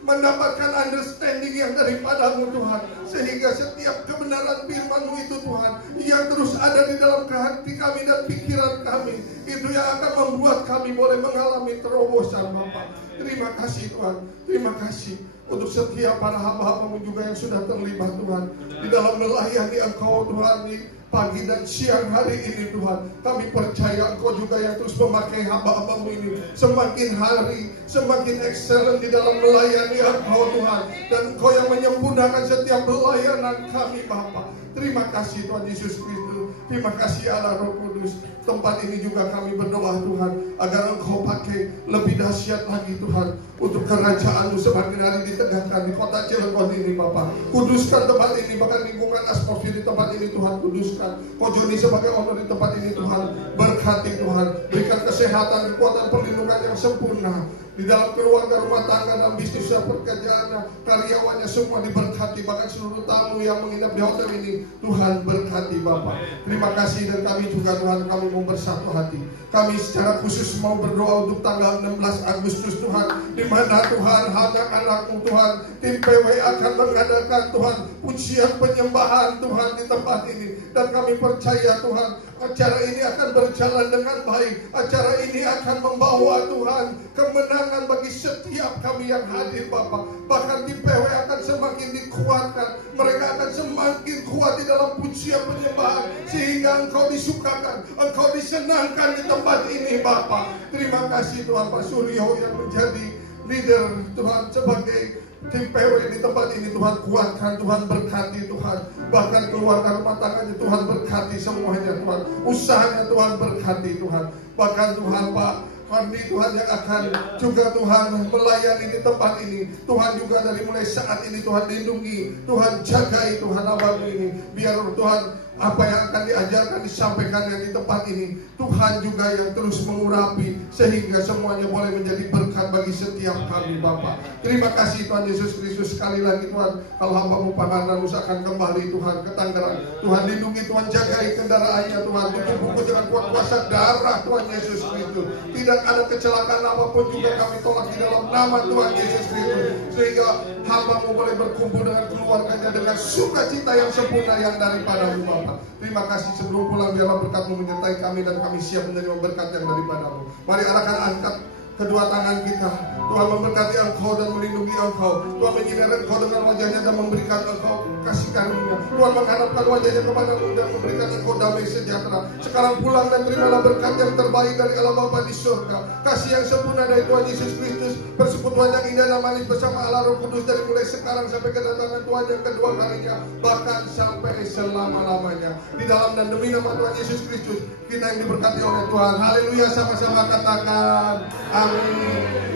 mendapatkan understanding yang daripada-Mu Tuhan, sehingga setiap kebenaran firman-Mu itu Tuhan yang terus ada di dalam hati kami dan pikiran kami, itu yang akan membuat kami boleh mengalami terobosan Bapa. Terima kasih Tuhan. Terima kasih untuk setiap para hamba-hamba-Mu juga yang sudah terlibat Tuhan di dalam melayani Engkau Tuhan di pagi dan siang hari ini Tuhan. Kami percaya Engkau juga yang terus memakai hamba-hamba-Mu ini semakin hari semakin excellent di dalam melayani Engkau Tuhan, dan Engkau yang menyempurnakan setiap pelayanan kami Bapa. Terima kasih Tuhan Yesus Kristus. Terima kasih Allah Roh Kudus. Tempat ini juga kami berdoa Tuhan, agar Engkau pakai lebih dahsyat lagi Tuhan, untuk kerajaan-Mu semakin hari ditegakkan di kota Cilegon ini Bapa. Kuduskan tempat ini, bahkan lingkungan atmosfer di tempat ini Tuhan kuduskan. Kau Joni sebagai owner di tempat ini Tuhan, berkati Tuhan, berikan kesehatan, kekuatan, perlindungan yang sempurna di dalam keluarga, rumah tangga, dan bisnis dan pekerjaannya, karyawannya semua diberkati, bahkan seluruh tamu yang menginap di hotel ini Tuhan berkati Bapa. Terima kasih, dan kami juga Tuhan, kami mau bersatu hati. Kami secara khusus mau berdoa untuk tanggal 16 Agustus Tuhan, di mana Tuhan anak-anak-Mu Tuhan, tim PW akan mengadakan Tuhan pujian penyembahan Tuhan di tempat ini, dan kami percaya Tuhan acara ini akan berjalan dengan baik. Acara ini akan membawa Tuhan kemenangan bagi setiap kami yang hadir Bapa. Bahkan di PW akan semakin dikuatkan, mereka akan semakin kuat di dalam pujian penyembahan, sehingga Engkau disukakan, Engkau disenangkan di tempat ini Bapa. Terima kasih Tuhan, Pak Suryo yang menjadi leader Tuhan sebagai tim PW di tempat ini Tuhan, kuatkan Tuhan, berkati Tuhan, bahkan keluarga rumah tangganya Tuhan berkati semuanya Tuhan, usahanya Tuhan berkati Tuhan, bahkan Tuhan Pak Fandi Tuhan yang akan juga Tuhan melayani di tempat ini Tuhan, juga dari mulai saat ini Tuhan lindungi, Tuhan jagai Tuhan abang ini, biar Tuhan apa yang akan diajarkan, disampaikannya di tempat ini Tuhan juga yang terus mengurapi, sehingga semuanya boleh menjadi berkat bagi setiap kami Bapa. Terima kasih Tuhan Yesus Kristus. Sekali lagi Tuhan, kalau hamba-Mu Paman Ranus akan kembali Tuhan ke Tangerang, Tuhan lindungi, Tuhan jagai kendaraannya Tuhan, tutup buku dengan kuat kuasa darah Tuhan Yesus Kristus. Tidak ada kecelakaan apapun juga kami tolak di dalam nama Tuhan Yesus Kristus, sehingga hamba-Mu boleh berkumpul dengan keluarganya dengan sukacita yang sempurna yang daripada-Mu Bapa. Terima kasih, sebelum pulang biarlah berkat-Mu menyertai kami, dan kami siap menerima berkat yang daripada-Mu. Mari arahkan, angkat kedua tangan kita, Tuhan memberkati engkau dan melindungi engkau. Tuhan menyinari engkau dengan wajahnya dan memberikan engkau kasih karunia. Tuhan menghadapkan wajahnya kepadamu dan memberikan engkau damai sejahtera. Sekarang pulang dan terimalah berkat yang terbaik dari Allah Bapa di surga. Kasih yang sempurna dari Tuhan Yesus Kristus, persekutuan yang indah dan manis bersama Allah Roh Kudus dari mulai sekarang sampai kedatangan Tuhan yang kedua kalinya, bahkan sampai selama-lamanya. Di dalam dan demi nama Tuhan Yesus Kristus, kita yang diberkati oleh Tuhan. Haleluya, sama-sama katakan amin.